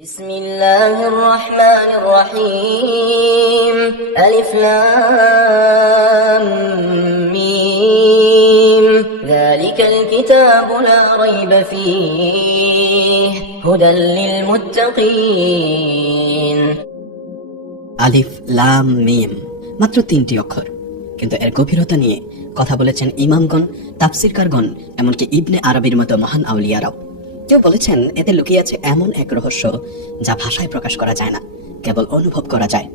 بسم الله الرحمن الرحيم ألف لام ميم ذلك الكتاب لا ريب فيه هدى للمتقين আলিফ লাম মিম মাত্র 3টি অক্ষর, কিন্তু এর গভীরতা নিয়ে কথা বলেছেন ইমামগণ, তাফসীরকারগণ, এমনকি ইবনে আরবীর মতো মহান আউলিয়ারাও। কেউ বলেছেন এতে লুকিয়ে আছে এমন এক রহস্য যা ভাষায় প্রকাশ করা যায় না, কেবল অনুভব করা যায়।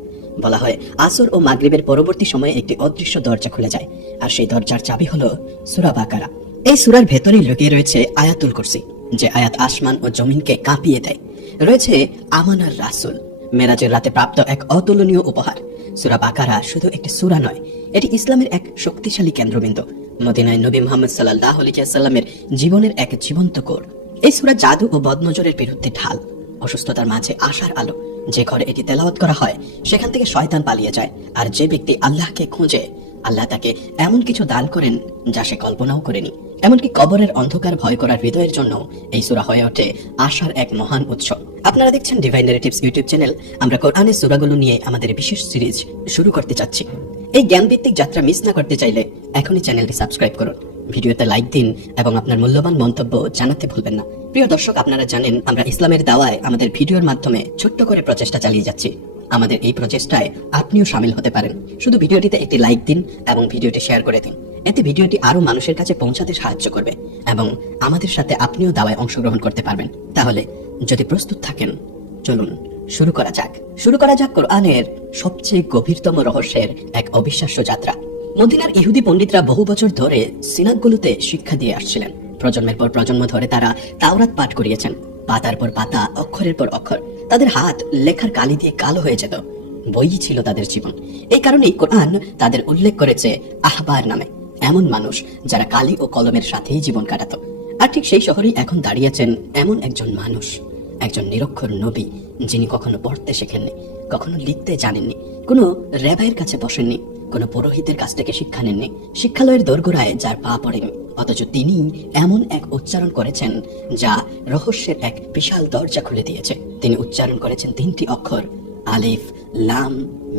বলা হয় আসর ও মাগরিবের পরবর্তী সময়ে একটি অদৃশ্য দরজা খুলে যায়, আর সেই দরজার চাবি হলো সূরা বাকারা। এই সূরার ভেতরেই লুকিয়ে রয়েছে আয়াতুল কুরসি, যে আয়াত আসমান ও জমিনকে কাঁপিয়ে দেয়। রয়েছে আমানার রাসূল, মেরাজের রাতে প্রাপ্ত এক অতুলনীয় উপহার। সূরা বাকারা শুধু একটি সূরা নয়, এটি ইসলামের এক শক্তিশালী কেন্দ্রবিন্দু, মদিনায় নবী মুহাম্মদ সাল্লাল্লাহু আলাইহি ওয়াসাল্লামের জীবনের এক জীবন্ত কোর। এই সূরা জাদু ও বদনজরের বিরুদ্ধে ঢাল, অসুস্থতার মাঝে আশার আলো। যে ঘরে এটি তেলাওয়াত করা হয় সেখান থেকে শয়তান পালিয়ে যায়, আর যে ব্যক্তি আল্লাহকে খুঁজে আল্লাহ তাকে এমন কিছু দান করেন যা সে কল্পনাও করেনি। এমনকি কবরের অন্ধকার ভয় করার হৃদয়ের জন্য এই সূরা হয়ে ওঠে আশার এক মহান উৎস। আপনারা দেখছেন ডিভাইন ন্যারেটিভস ইউটিউব চ্যানেল। আমরা কোরআনের সূরাগুলো নিয়ে আমাদের বিশেষ সিরিজ শুরু করতে যাচ্ছি। এই জ্ঞানভিত্তিক যাত্রা মিস না করতে চাইলে এখনই চ্যানেলটি সাবস্ক্রাইব করুন, ভিডিওতে লাইক দিন এবং আপনার মূল্যবান মন্তব্য জানাতে ভুলবেন না। প্রিয় দর্শক, আপনারা জানেন আমরা ইসলামের দাওয়ায় আমাদের ভিডিওর মাধ্যমে ছোট্ট করে প্রচেষ্টা চালিয়ে যাচ্ছি। আমাদের এই প্রচেষ্টায় আপনিও শামিল হতে পারেন। শুধু ভিডিওটিতে একটি লাইক দিন এবং ভিডিওটি শেয়ার করে দিন। এতে ভিডিওটি আরো মানুষের কাছে পৌঁছাতে সাহায্য করবে এবং আমাদের সাথে আপনিও দাওয়ায় অংশগ্রহণ করতে পারবেন। তাহলে যদি প্রস্তুত থাকেন, চলুন শুরু করা যাক কোরআনের সবচেয়ে গভীরতম রহস্যের এক অবিশ্বাস্য যাত্রা। মদিনার ইহুদি পণ্ডিতরা বহু বছর ধরে সিনাগগুলোতে শিক্ষা দিয়ে আসছিলেন। প্রজন্মের পর প্রজন্ম ধরে তারা তাওরাত পাঠ করিয়েছেন, পাতার পর পাতা, অক্ষরের পর অক্ষর। তাদের হাত লেখার কালি দিয়ে কালো হয়ে যেত, বই ছিল তাদের জীবন। এই কারণেই কোরআন তাদের উল্লেখ করেছে আহবার নামে, এমন মানুষ যারা কালি ও কলমের সাথেই জীবন কাটাত। আর ঠিক সেই শহরেই এখন দাঁড়িয়েছেন এমন একজন মানুষ, একজন নিরক্ষর নবী, যিনি কখনো পড়তে শেখেননি, কখনো লিখতে জানেননি, কোনো রেবাইয়ের কাছে বসেননি, কোনো পুরোহিতের কাছ থেকে শিক্ষা নেননি, শিক্ষালয়ের দোরগোড়ায় যার পা পড়েনি, অথচ তিনি এমন এক উচ্চারণ করেছেন যা রহস্যের এক বিশাল দরজা খুলে দিয়েছে। তিনি উচ্চারণ করেছেন 3টি অক্ষর, আলিফ লাম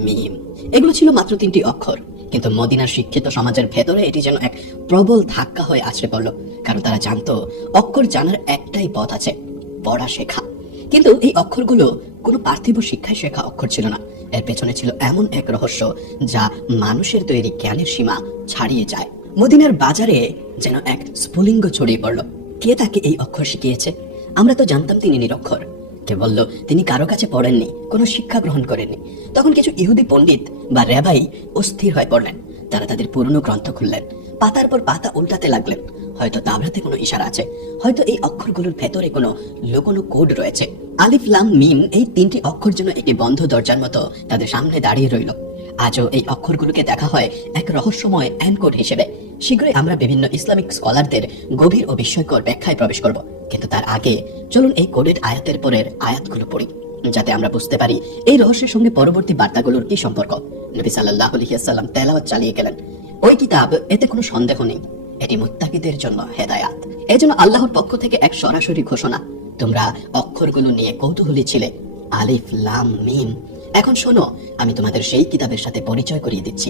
মিম। এগুলো ছিল মাত্র 3টি অক্ষর, কিন্তু মদিনার শিক্ষিত সমাজের ভেতরে এটি যেন এক প্রবল ধাক্কা হয়ে আছড়ে পড়ল। কারণ তারা জানতো অক্ষর জানার একটাই পথ আছে, পড়া শেখা। কিন্তু এই অক্ষরগুলো কোনো পার্থিব শিক্ষায় শেখা অক্ষর ছিল না। এর পেছনে ছিল এমন এক রহস্য যা মানুষের তৈরি জ্ঞানের সীমা ছাড়িয়ে যায়। মদিনার বাজারে যেন এক স্ফুলিঙ্গ ছড়িয়ে পড়ল। কে তাকে এই অক্ষর শিখিয়েছে? আমরা তো জানতাম তিনি নিরক্ষর। কে বলল তিনি কারো কাছে পড়েননি, কোনো শিক্ষা গ্রহণ করেননি। তখন কিছু ইহুদি পণ্ডিত বা রেবাই অস্থির হয়ে পড়লেন। তারা তাদের পুরনো গ্রন্থ খুললেন, পাতার পর পাতা উল্টাতে লাগলেন। হয়তো তাওরাতে কোনো ইশারা আছে, হয়তো এই অক্ষরগুলোর ভেতরে কোনো লুকোনো কোড রয়েছে। আলিফ লাম মিম, এই 3টি অক্ষর যেন একটি বন্ধ দরজার মতো তাদের সামনে দাঁড়িয়ে রইল। আজও এই অক্ষরগুলোকে দেখা হয় এক রহস্যময় অ্যানকোড হিসেবে। শীঘ্রই আমরা বিভিন্ন ইসলামিক স্কলারদের গভীর ও বিস্ময়কর ব্যাখ্যায় প্রবেশ করব, কিন্তু তার আগে চলুন এই কোডেড আয়াতের পরের আয়াতগুলো পড়ি, যাতে আমরা বুঝতে পারি এই রহস্যের সঙ্গে পরবর্তী বার্তাগুলোর কি সম্পর্ক। নবী সাল্লাল্লাহু আলাইহি ওয়াসাল্লাম তেলাওয়াত চালিয়ে গেলেন। ওই কিতাব, এতে কোনো সন্দেহ নেই, এটি মুত্তাকিদের জন্য হেদায়াত। এজন্য আল্লাহর পক্ষ থেকে এক সরাসরি ঘোষণা। তোমরা অক্ষরগুলো নিয়ে কৌতূহলী ছিলে, আলিফ লাম মিম। এখন শোনো, আমি তোমাদের সেই কিতাবের সাথে পরিচয় করিয়ে দিচ্ছি,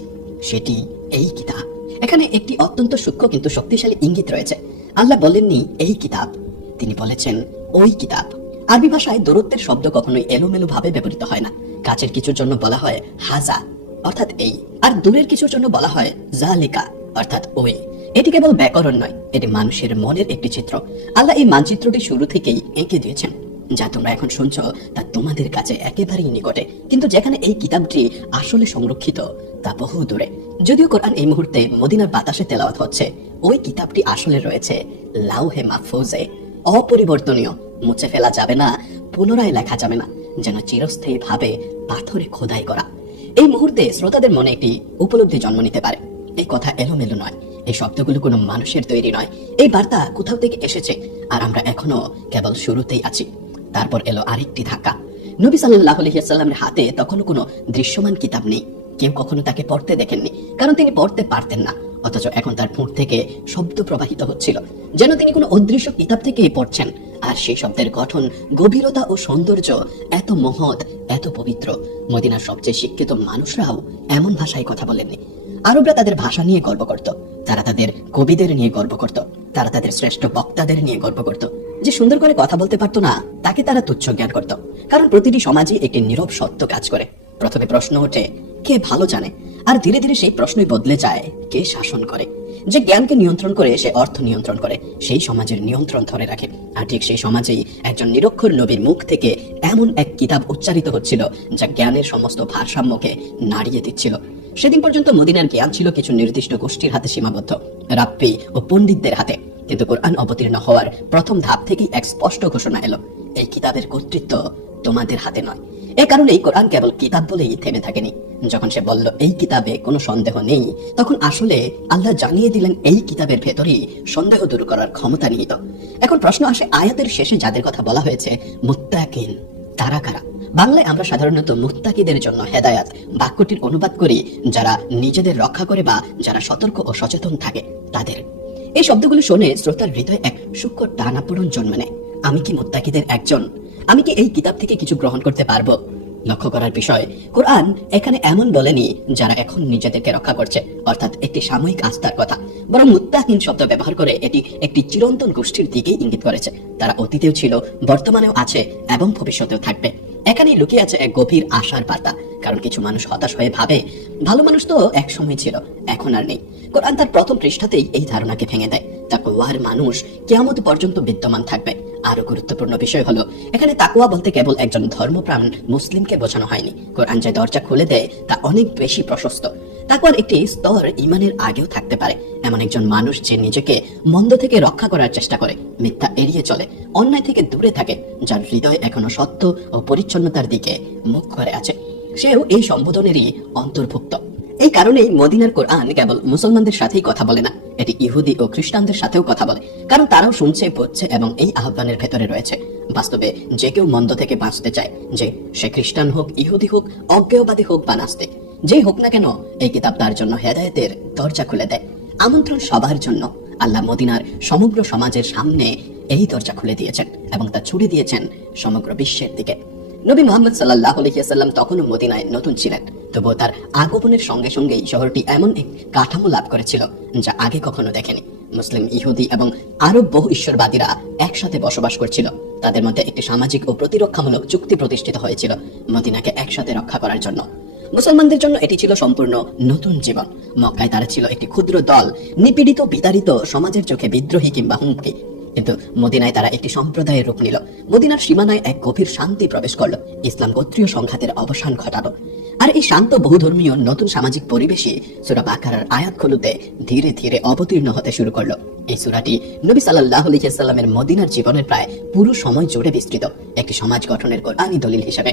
সেটি এই কিতাব। এখানে একটি অত্যন্ত সূক্ষ্ম কিন্তু শক্তিশালী ইঙ্গিত রয়েছে। আল্লাহ বলেননি এই কিতাব, তিনি বলেছেন ওই কিতাব। আরবি ভাষায় দূরত্বের শব্দ কখনোই এলোমেলো ভাবে ব্যবহৃত হয় না। কাছের কিছুর জন্য বলা হয় হাজা, অর্থাৎ এই, আর দূরের কিছুর জন্য বলা হয় জালিকা, অর্থাৎ ওই। এটি কেবল ব্যাকরণ নয়, এটি মানুষের মনের একটি চিত্র। আল্লাহ এই মানচিত্রটি শুরু থেকেই এঁকে দিয়েছেন। যা তোমরা এখন শুনছো তা তোমাদের কাছে একেবারেই নিকটে, কিন্তু যেখানে এই কিতাবটি আসলে সংরক্ষিত তা বহু দূরে। যদিও কোরআন এই মুহূর্তে মদিনার বাতাসে তেলাওয়াত হচ্ছে, ওই কিতাবটি আসলে রয়েছে লাউহে মাহফুজে, অপরিবর্তনীয়, মুছে ফেলা যাবে না, পুনরায় লেখা যাবে না, যেন চিরস্থায়ী ভাবে পাথরে খোদাই করা। এই মুহূর্তে শ্রোতাদের মনে একটি উপলব্ধি জন্ম নিতে পারে, এই কথা এলোমেলো নয়, এই শব্দগুলো কোনো মানুষের তৈরি নয়, এই বার্তা কোথাও থেকে এসেছে, আর আমরা এখনো কেবল শুরুতেই আছি। তারপর এলো আরেকটি ধাক্কা। নবী সাল্লাল্লাহু আলাইহি ওয়াসাল্লামের হাতে তখনও কোনো দৃশ্যমান কিতাব নেই। কেউ কখনো তাকে পড়তে দেখেননি, কারণ তিনি পড়তে পারতেন না। অথচ এখন তার ঠোঁট থেকে শব্দ প্রবাহিত হচ্ছিল, যেন তিনি কোনো অদৃশ্য কিতাব থেকেই পড়ছেন। আর সেই শব্দের গঠন, গভীরতা ও সৌন্দর্য এত মহৎ, এত পবিত্র, মদিনার সবচেয়ে শিক্ষিত মানুষরাও এমন ভাষায় কথা বলেননি। আরবরা তাদের ভাষা নিয়ে গর্ব করত, তারা তাদের কবিদের নিয়ে গর্ব করত, তারা তাদের শ্রেষ্ঠ বক্তাদের নিয়ে গর্ব করত। যে সুন্দর করে কথা বলতে পারতো না তাকে তারা তুচ্ছ জ্ঞান করত। কারণ প্রতিটি সমাজে একটি নীরব সত্য কাজ করে। প্রথমে প্রশ্ন ওঠে, কে ভালো জানে? আর ধীরে ধীরে সেই প্রশ্নই বদলে যায়, কে শাসন করে? যে জ্ঞানকে নিয়ন্ত্রণ করে, সে অর্থ নিয়ন্ত্রণ করে, সেই সমাজের নিয়ন্ত্রণ ধরে রাখে। আর ঠিক সেই সমাজেই একজন নিরক্ষর নবীর মুখ থেকে এমন এক কিতাব উচ্চারিত হচ্ছিল যা জ্ঞানের সমস্ত ভারসাম্যকে নাড়িয়ে দিচ্ছিল। সেদিন পর্যন্ত মদিনার জ্ঞান ছিল কিছু নির্দিষ্ট গোষ্ঠীর হাতে সীমাবদ্ধ, রাব্বী ও পণ্ডিতদের হাতে। কিন্তু কোরআন অবতীর্ণ হওয়ার প্রথম ধাপ থেকেই এক স্পষ্ট ঘোষণা এলো, এই কিতাবের কর্তৃত্ব তোমাদের হাতে নয়। এ কারণেই কোরআন কেবল কিতাব বলেই থেমে থাকেনি। যখন সে বলল এই কিতাবে কোনো সন্দেহ নেই, তখন আসলে আল্লাহ জানিয়ে দিলেন এই কিতাবের ভেতরেই সন্দেহ দূর করার ক্ষমতা নিহিত। এখন প্রশ্ন আসে, আয়াতের শেষে যাদের কথা বলা হয়েছে মুত্তাকিন, তারা কারা? বাংলায় আমরা সাধারণত মুত্তাকিদের জন্য হেদায়াত বাক্যটির অনুবাদ করি যারা নিজেদের রক্ষা করে বা যারা সতর্ক ও সচেতন থাকে তাদের। এই শব্দগুলো শুনে শ্রোতার হৃদয়ে এক সূক্ষ্ম টানাপোড়েন জন্ম নেয়। আমি কি মুত্তাকিদের একজন? আমি কি এই কিতাব থেকে কিছু গ্রহণ করতে পারবো? লক্ষ্য করার বিষয়, কোরআন এখানে এমন বলেনি যারা এখন নিজেদেরকে রক্ষা করছে, অর্থাৎ একটি সাময়িক আস্থার কথা, বরং মুত্তাকিন শব্দ ব্যবহার করে এটি একটি চিরন্তন গোষ্ঠীর দিকেই ইঙ্গিত করেছে। তারা অতীতেও ছিল, বর্তমানেও আছে এবং ভবিষ্যতেও থাকবে। এখানেই লুকিয়ে আছে এক গভীর আশার বার্তা। কারণ কিছু মানুষ হতাশ হয়ে ভাবে, ভালো মানুষ তো এক সময় ছিল, এখন আর নেই। কোরআন তার প্রথম পৃষ্ঠাতেই এই ধারণাকে ভেঙে দেয়। তাকওয়ার মানুষ কিয়ামত পর্যন্ত বিদ্যমান থাকবে। আরো গুরুত্বপূর্ণ বিষয় হলো, এখানে তাকওয়া বলতে কেবল একজন ধর্মপ্রাণ মুসলিমকে বোঝানো হয়নি। কোরআন যে দরজা খুলে দেয় তা অনেক বেশি প্রশস্ত। তাকওয়ার একটি স্তর ইমানের আগেও থাকতে পারে। এমন একজন মানুষ যে নিজেকে মন্দ থেকে রক্ষা করার চেষ্টা করে, মিথ্যা এড়িয়ে চলে, অন্যায় থেকে দূরে থাকে, যার হৃদয় এখনো সত্য ও পরিচ্ছন্নতার দিকে মুখ করে আছে, সেও এই সম্বোধনেরই অন্তর্ভুক্ত। এই কারণেই মদিনার কোরআন কেবল মুসলমানদের সাথেই কথা বলে না, এটি ইহুদি ও খ্রিস্টানদের সাথেও কথা বলে। কারণ তারাও শুনছে, বুঝছে এবং এই আহ্বানের ভেতরে রয়েছে। বাস্তবে যে কেউ মন্দ থেকে বাঁচতে চায়, যে সে খ্রিস্টান হোক, ইহুদি হোক, অজ্ঞেয়বাদী হোক বা নাস্তিক, যেই হোক না কেন, এই কিতাব তার জন্য হেদায়েতের দরজা খুলে দেয়। আমন্ত্রণ সবার জন্য। আল্লাহ মদিনার সমগ্র সমাজের সামনে এই দরজা খুলে দিয়েছেন এবং তা ছুড়ে দিয়েছেন সমগ্র বিশ্বের দিকে। নবী মুহাম্মদ সাল্লাল্লাহু আলাইহি ওয়াসাল্লাম তখনও মদিনায় নতুন ছিলেন, তবুও তার আগমনের সঙ্গে সঙ্গেই শহরটি এমন এক কাঠামো লাভ করেছিল যা আগে কখনো দেখেনি। মুসলিম, ইহুদি এবং আরব বহু ঈশ্বরবাদীরা একসাথে বসবাস করছিল। তাদের মধ্যে একটি সামাজিক ও প্রতিরক্ষামূলক চুক্তি প্রতিষ্ঠিত হয়েছিল মদিনাকে একসাথে রক্ষা করার জন্য। মুসলমানদের জন্য এটি ছিল সম্পূর্ণ নতুন জীবন। মক্কায় তারা ছিল একটি ক্ষুদ্র দল, নিপীড়িত, বিতাড়িত, সমাজের চোখে বিদ্রোহী কিংবা হুমকি। কিন্তু মদিনায় তারা একটি সম্প্রদায়ের রূপ নিল। মদিনার সীমানায় এক গভীর শান্তি প্রবেশ করল। ইসলাম গোত্রীয় সংঘাতের অবসান ঘটালো। আর এই শান্ত বহুধর্মীয় নতুন সামাজিক পরিবেশে সূরা বাকারার আয়াতগুলোতে ধীরে ধীরে অবতীর্ণ হতে শুরু করলো। এই সূরাটি নবী সাল্লাল্লাহু আলাইহি ওয়াসাল্লামের মদিনার জীবনের প্রায় পুরো সময় জুড়ে বিস্তৃত একটি সমাজ গঠনের কোরআনী দলিল হিসেবে।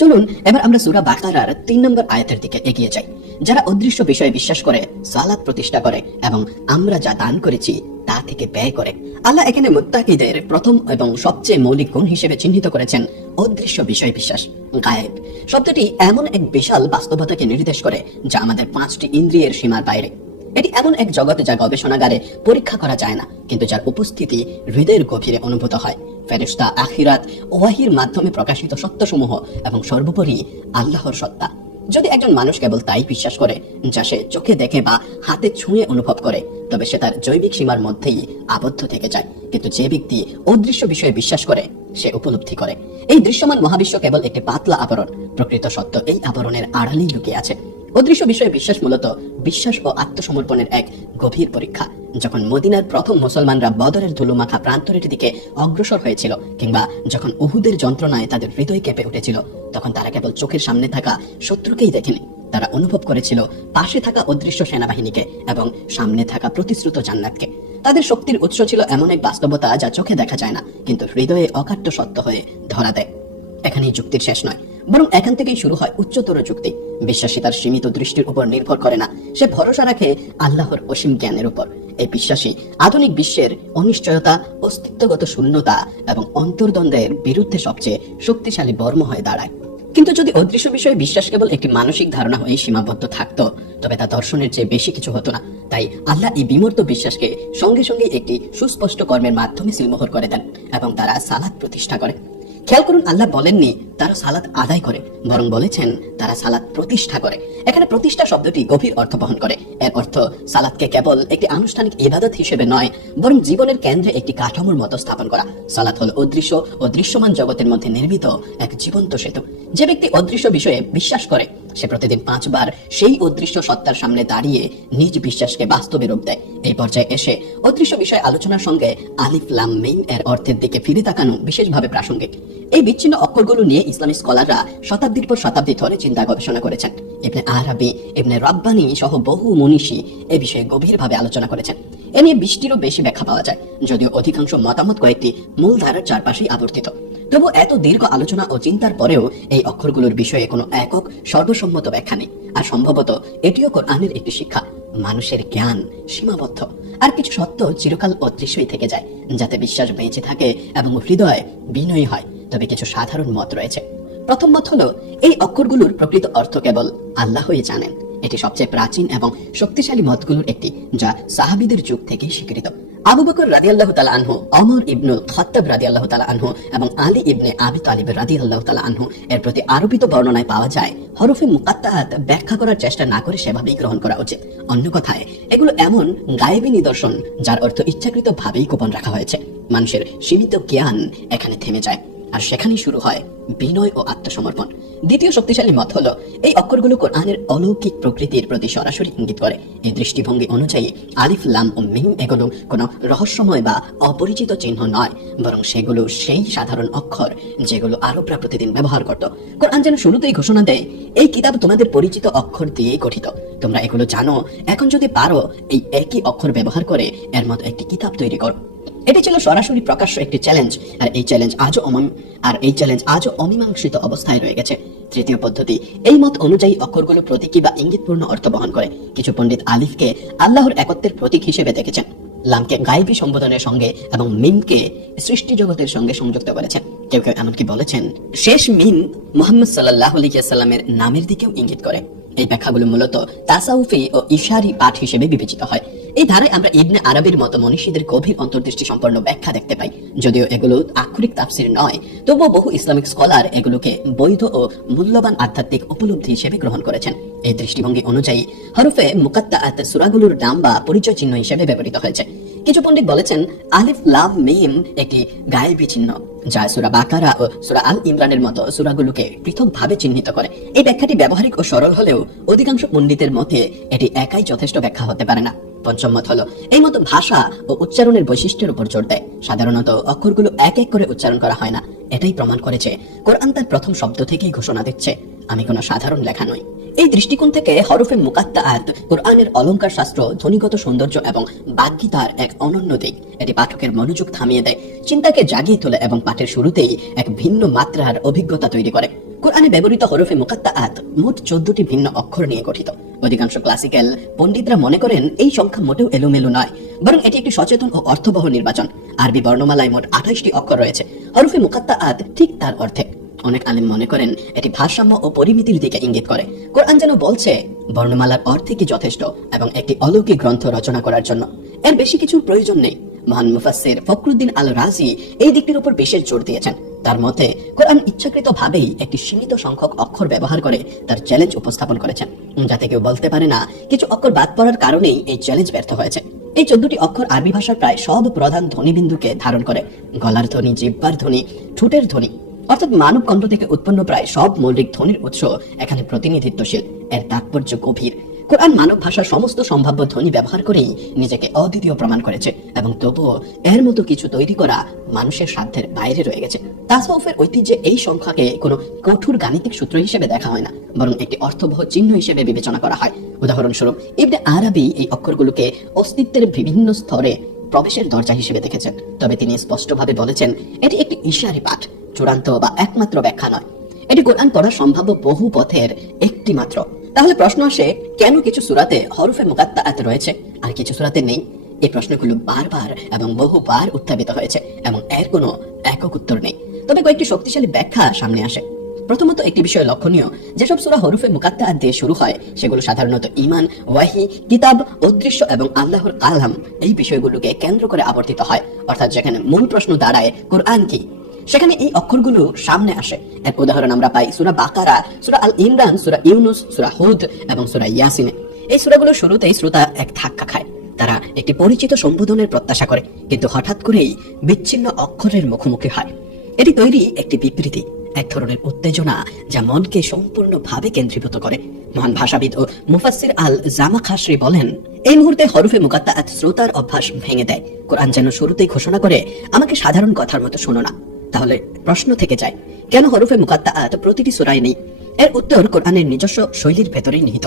চলুন এবার আমরা সূরা বাকারার 3 নম্বর আয়াতের দিকে এগিয়ে যাই। যারা অদৃশ্য বিষয়ে বিশ্বাস করে, সালাত প্রতিষ্ঠা করে এবং আমরা যা দান করেছি তা থেকে ব্যয় করে। আল্লাহ এখানে মুত্তাকিদের প্রথম এবং সবচেয়ে মৌলিক গুণ হিসেবে চিহ্নিত করেছেন অদৃশ্য বিষয় বিশ্বাস, গায়েব। শব্দটি এমন এক বিশাল বাস্তবতাকে নির্দেশ করে যা আমাদের 5টি ইন্দ্রিয়ের সীমার বাইরে। এটি এমন এক জগৎ যা গবেষণাগারে পরীক্ষা করা যায় না, কিন্তু যার উপস্থিতি হৃদয়ের গভীরে অনুভূত হয়। ফেরেশতা, আখিরাত, ওয়াহির মাধ্যমে প্রকাশিত সত্যসমূহ এবং সর্বোপরি আল্লাহর সত্তা। যদি একজন মানুষ কেবল তাই বিশ্বাস করে যা সে চোখে দেখে বা হাতে ছুঁয়ে অনুভব করে, তবে সে তার জৈবিক সীমার মধ্যেই আবদ্ধ থেকে যায়। কিন্তু যে ব্যক্তি অদৃশ্য বিষয়ে বিশ্বাস করে, সে উপলব্ধি করে এই দৃশ্যমান মহাবিশ্ব কেবল একটি পাতলা আবরণ। প্রকৃত সত্য এই আবরণের আড়ালেই লুকিয়ে আছে। অদৃশ্য বিষয়ে বিশ্বাস মূলত বিশ্বাস ও আত্মসমর্পণের এক গভীর পরীক্ষা। যখন মদিনার প্রথম মুসলমানরা বদরের ধুলোমাখা প্রান্তরের দিকে অগ্রসর হয়েছিল, কিংবা যখন উহুদের যন্ত্রণায় তাদের হৃদয় কেঁপে উঠেছিল, তখন তারা কেবল চোখের সামনে থাকা শত্রুকেই দেখেনি। তারা অনুভব করেছিল পাশে থাকা অদৃশ্য সেনাবাহিনীকে এবং সামনে থাকা প্রতিশ্রুত জান্নাতকে। তাদের শক্তির উৎস ছিল এমন এক বাস্তবতা যা চোখে দেখা যায় না, কিন্তু হৃদয়ে অকাট্য সত্য হয়ে ধরা দেয়। এখানেই যুক্তির শেষ নয়, বরং এখান থেকেই শুরু হয় উচ্চতর যুক্তি। বিশ্বাসী তার সীমিত দৃষ্টির উপর নির্ভর করে না, সে ভরসা রাখে আল্লাহর অসীম জ্ঞানের উপর। এই বিশ্বাসী আধুনিক বিশ্বের অনিশ্চয়তা, অস্তিত্বগত শূন্যতা এবং অন্তর্দ্বন্দ্বের বিরুদ্ধে সবচেয়ে শক্তিশালী বর্ম হয়ে দাঁড়ায়। কিন্তু যদি অদৃশ্য বিষয়ে বিশ্বাস কেবল একটি মানসিক ধারণা হয়ে সীমাবদ্ধ থাকতো, তবে তা দর্শনের চেয়ে বেশি কিছু হতো না। তাই আল্লাহ এই বিমূর্ত বিশ্বাসকে সঙ্গে সঙ্গে একটি সুস্পষ্ট কর্মের মাধ্যমে সিলমোহর করে দেন এবং তারা সালাত প্রতিষ্ঠা করে। খেয়াল করুন, আল্লাহ বলেননি তারা সালাত আদায় করে, বরং বলেছেন তারা সালাত প্রতিষ্ঠা করে। এখানে প্রতিষ্ঠা শব্দটি গভীর অর্থ বহন করে। এর অর্থ সালাতকে কেবল একটি আনুষ্ঠানিক ইবাদত হিসেবে নয়, বরং জীবনের কেন্দ্রে একটি কাঠামোর মতো স্থাপন করা। সালাত হল অদৃশ্য ও দৃশ্যমান জগতের মধ্যে নির্মিত এক জীবন্ত সেতু। যে ব্যক্তি অদৃশ্য বিষয়ে বিশ্বাস করে, সে প্রতিদিন 5 বার সেই অদৃশ্য সত্তার সামনে দাঁড়িয়ে নিজ বিশ্বাসকে বাস্তবে রূপ দেয়। এই পর্যায়ে এসে অদৃশ্য বিষয় আলোচনার সঙ্গে আলিফ লাম মিম এর অর্থের দিকে ফিরে তাকানো বিশেষভাবে প্রাসঙ্গিক। এই বিচ্ছিন্ন অক্ষরগুলো নিয়ে ইসলামী স্কলাররা শতাব্দীর পর শতাব্দী ধরে চিন্তা গবেষণা করেছেন। ইবনে আরাবী, ইবনে রাব্বানী সহ বহু মনীষী এ বিষয়ে গভীরভাবে আলোচনা করেছেন। এ নিয়ে 20টিরও বেশি ব্যাখ্যা পাওয়া যায়, যদিও অধিকাংশ মতামত কয়েকটি মূল ধারার চারপাশেই আবর্তিত। তবু এত দীর্ঘ আলোচনা ও চিন্তার পরেও এই অক্ষরগুলোর বিষয়ে কোনো একক সর্বসম্মত ব্যাখ্যা নেই। আর সম্ভবত এটিও কোরআনের একটি শিক্ষা। মানুষের জ্ঞান সীমাবদ্ধ, আর কিছু সত্য চিরকাল অদৃশ্যই থেকে যায়, যাতে বিশ্বাস বেঁচে থাকে এবং হৃদয় বিনয়ী হয়। তবে কিছু সাধারণ মত রয়েছে। প্রথম মত হলো, এই অক্ষরগুলোর প্রকৃত অর্থ কেবল আল্লাহই জানেন। এটি সবচেয়ে প্রাচীন এবং শক্তিশালী মতগুলোর একটি, যা সাহাবীদের যুগ থেকেই স্বীকৃত। আবু বকর রাদিয়াল্লাহু তাআলা আনহু, ওমর ইবনুল খাত্তাব রাদিয়াল্লাহু তাআলা আনহু এবং আলী ইবনে আবি তালিব রাদিয়াল্লাহু তাআলা আনহু এর প্রতি আরোপিত বর্ণনায় পাওয়া যায়, হরফে মুকাত্তাআত ব্যাখ্যা করার চেষ্টা না করে সেভাবেই গ্রহণ করা উচিত। অন্য কথায়, এগুলো এমন গায়েবী নিদর্শন যার অর্থ ইচ্ছাকৃতভাবেই গোপন রাখা হয়েছে। মানুষের সীমিত জ্ঞান এখানে থেমে যায়, আর সেখানেই শুরু হয় বিনয় ও আত্মসমর্পণ। দ্বিতীয় শক্তিশালী মত হলো, এই অক্ষরগুলো কোরআনের অলৌকিক প্রকৃতির প্রতি সরাসরি ইঙ্গিত করে। এই দৃষ্টিভঙ্গি অনুযায়ী আলিফ লাম ও মিম এগুলো কোনো রহস্যময় বা অপরিচিত চিহ্ন নয়, বরং সেগুলো সেই সাধারণ অক্ষর যেগুলো আরবরা প্রতিদিন ব্যবহার করত। কোরআন যেন শুরুতেই ঘোষণা দেয়, এই কিতাব তোমাদের পরিচিত অক্ষর দিয়েই গঠিত, তোমরা এগুলো জানো। এখন যদি পারো, এই একই অক্ষর ব্যবহার করে এর মতো একটি কিতাব তৈরি করো। এটি ছিল সরাসরি প্রকাশ্য একটি চ্যালেঞ্জ, আর এই চ্যালেঞ্জ আজও অমীমাংসিত অবস্থায় রয়ে গেছে। তৃতীয় পদ্ধতি, এই মত অনুযায়ী অক্ষরগুলো প্রতীকী বা ইঙ্গিতপূর্ণ অর্থ বহন করে। কিছু পণ্ডিত আলিফকে আল্লাহর একত্বের প্রতীক হিসেবে দেখেছেন, লামকে গায়েবী সম্বোধনের সঙ্গে এবং মিমকে সৃষ্টি জগতের সঙ্গে সংযুক্ত করেছেন। কেউ কেউ এমনকি বলেছেন, শেষ মিম মুহাম্মদ সাল্লাল্লাহু আলাইহি ওয়াসাল্লামের নামের দিকেও ইঙ্গিত করে। এই ব্যাখ্যাগুলো মূলত তাসাউফি ও ইশারি পাঠ হিসেবে বিবেচিত হয়। এই ধারায় আমরা ইবনে আরবীর মতো মনীষীদের গভীর অন্তর্দৃষ্টি সম্পন্ন ব্যাখ্যা দেখতে পাই। যদিও এগুলো আক্ষরিক তাফসির নয়, তবুও বহু ইসলামিক স্কলার এগুলোকে বৈধ ও মূল্যবান আধ্যাত্মিক উপলব্ধি হিসেবে গ্রহণ করেছেন। এই দৃষ্টিভঙ্গি অনুযায়ী হরফে মুকাত্তাআত সূরাগুলোর নাম বা পরিচয় চিহ্ন হিসেবে ব্যবহৃত হয়েছে। কিছু পণ্ডিত বলেছেন, আলিফ লাম মিম একটি গায়েবী চিহ্ন, যা সূরা বাকারা ও সূরা আল ইমরানের মতো সূরাগুলোকে পৃথকভাবে চিহ্নিত করে। এই ব্যাখ্যাটি ব্যবহারিক ও সরল হলেও অধিকাংশ পণ্ডিতের মতে এটি একাই যথেষ্ট ব্যাখ্যা হতে পারে না। পঞ্চম মত হলো, এই মত ভাষা ও উচ্চারণের বৈশিষ্ট্যের উপর জোর দেয়। সাধারণত অক্ষরগুলো এক এক করে উচ্চারণ করা হয় না। এটাই প্রমাণ করেছে কোরআন তার প্রথম শব্দ থেকেই ঘোষণা দিচ্ছে, আমি কোনো সাধারণ লেখা নই। এই দৃষ্টিকোণ থেকে হরফে মুকাত্তাআত কোরআনের অলংকার শাস্ত্র, ধ্বনিগত সৌন্দর্য এবং বাগ্মিতার এক অনন্য দিক। এটি পাঠকের মনোযোগ থামিয়ে দেয়, চিন্তাকে জাগিয়ে তোলে এবং পাঠের শুরুতেই এক ভিন্ন মাত্রার অভিজ্ঞতা তৈরি করে। কোরআনে ব্যবহৃত হরফে মুকাত্তাআত মোট 14টি ভিন্ন অক্ষর নিয়ে গঠিত। অধিকাংশ ক্লাসিক্যাল পণ্ডিতরা মনে করেন এই সংখ্যা মোটেও এলোমেলো নয়, বরং এটি একটি সচেতন ও অর্থবহ নির্বাচন। আরবি বর্ণমালায় মোট 28টি অক্ষর রয়েছে। হরফে মুকাত্তাআত ঠিক তার অর্ধেক। অনেক আলেম মনে করেন এটি ভারসাম্য ও পরিমিতির দিকে ইঙ্গিত করে। কোরআন যেন বলছে, বর্ণমালার অর্ধেকই যথেষ্ট এবং একটি অলৌকিক গ্রন্থ রচনা করার জন্য এর বেশি কিছুর প্রয়োজন নেই। মহান মুফাসসির ফখরুদ্দিন আল রাজি এই দিকটির উপর বিশেষ জোর দিয়েছেন। তার মতে, কোরআন ইচ্ছাকৃতভাবেই একটি সীমিত সংখ্যক অক্ষর ব্যবহার করে তার চ্যালেঞ্জ উপস্থাপন করেছেন, যাতে কেউ বলতে পারে না কিছু অক্ষর বাদ পড়ার কারণেই এই চ্যালেঞ্জ ব্যর্থ হয়েছে। এই 14টি অক্ষর আরবি ভাষার প্রায় সব প্রধান ধ্বনিবিন্দুকে ধারণ করে। গলার ধ্বনি, জিহ্বার ধ্বনি, ঠোঁটের ধ্বনি, অর্থাৎ মানব কণ্ঠ থেকে উৎপন্ন প্রায় সব মৌলিক ধ্বনির উৎস এখানে প্রতিনিধিত্বশীল। এর তাৎপর্য গভীর। কোরআন মানব ভাষার সমস্ত সম্ভাব্য ধ্বনি ব্যবহার করেই নিজেকে অদ্বিতীয় প্রমাণ করেছে, এবং তবুও এর মতো কিছু তৈরি করা মানুষের সাধ্যের বাইরে রয়ে গেছে। তাসাউফের ঐতিহ্যে এই সংখ্যাকে কোনো কঠোর গাণিতিক সূত্র হিসেবে দেখা হয় না, বরং একটি অর্থবহ চিহ্ন হিসেবে বিবেচনা করা হয়। উদাহরণস্বরূপ, ইবনে আরাবী এই অক্ষরগুলোকে অস্তিত্বের বিভিন্ন স্তরে প্রবেশের দরজা হিসেবে দেখেছেন। তবে তিনি স্পষ্টভাবে বলেছেন, এটি একটি ইশারি পাঠ, চূড়ান্ত বা একমাত্র ব্যাখ্যা নয়। এটি কোরআন পড়ার সম্ভাব্য বহু পথের একটি মাত্র। তাহলে প্রশ্ন আসে, কেন কিছু সূরাতে হরফে মুকাত্তাআত রয়েছে আর কিছু সূরাতে নেই? এই প্রশ্নগুলো বারবার এবং বহুবার উত্থাপিত হয়েছে এবং এর কোনো একক উত্তর নেই। তবে কয়েকটি শক্তিশালী ব্যাখ্যা সামনে আসে। প্রথমত একটি বিষয় লক্ষণীয়, যেসব সূরা হরফে মুকাত্তাআত দিয়ে শুরু হয় সেগুলো সাধারণত ঈমান, ওয়াহি, কিতাব, অদৃশ্য এবং আল্লাহর কালাম এই বিষয়গুলোকে কেন্দ্র করে আবর্তিত হয়। অর্থাৎ যেখানে মূল প্রশ্ন দাঁড়ায় কোরআন কি, সেখানে এই অক্ষরগুলো সামনে আসে। এর উদাহরণ আমরা পাই সূরা বাকারা, সূরা আল ইমরান, সূরা ইউনুস, সূরা হুদ এবং সূরা ইয়াসিনে। এই সূরাগুলোর শুরুতেই শ্রোতা এক ধাক্কা খায়। তারা একটি পরিচিত সম্বোধনের প্রত্যাশা করে, কিন্তু হঠাৎ করেই বিচ্ছিন্ন অক্ষরের মুখোমুখি হয়। এটি তৈরি একটি বিবৃতি, এক ধরনের উত্তেজনা যা মনকে সম্পূর্ণভাবে কেন্দ্রীভূত করে। মহান ভাষাবিদ ও মুফাসসির আল জামাখাশরি বলেন, এই মুহূর্তে হরফে মুকাত্তাআত শ্রোতার অভ্যাস ভেঙে দেয়। কোরআন যেন শুরুতেই ঘোষণা করে, আমাকে সাধারণ কথার মতো শোনো না। তাহলে প্রশ্ন থেকে যায়, কেন হরফে মুকাত্তাআত প্রতিটি সূরায় নেই? এর উত্তর কোরআনের নিজস্ব শৈলীর ভেতরেই নিহিত।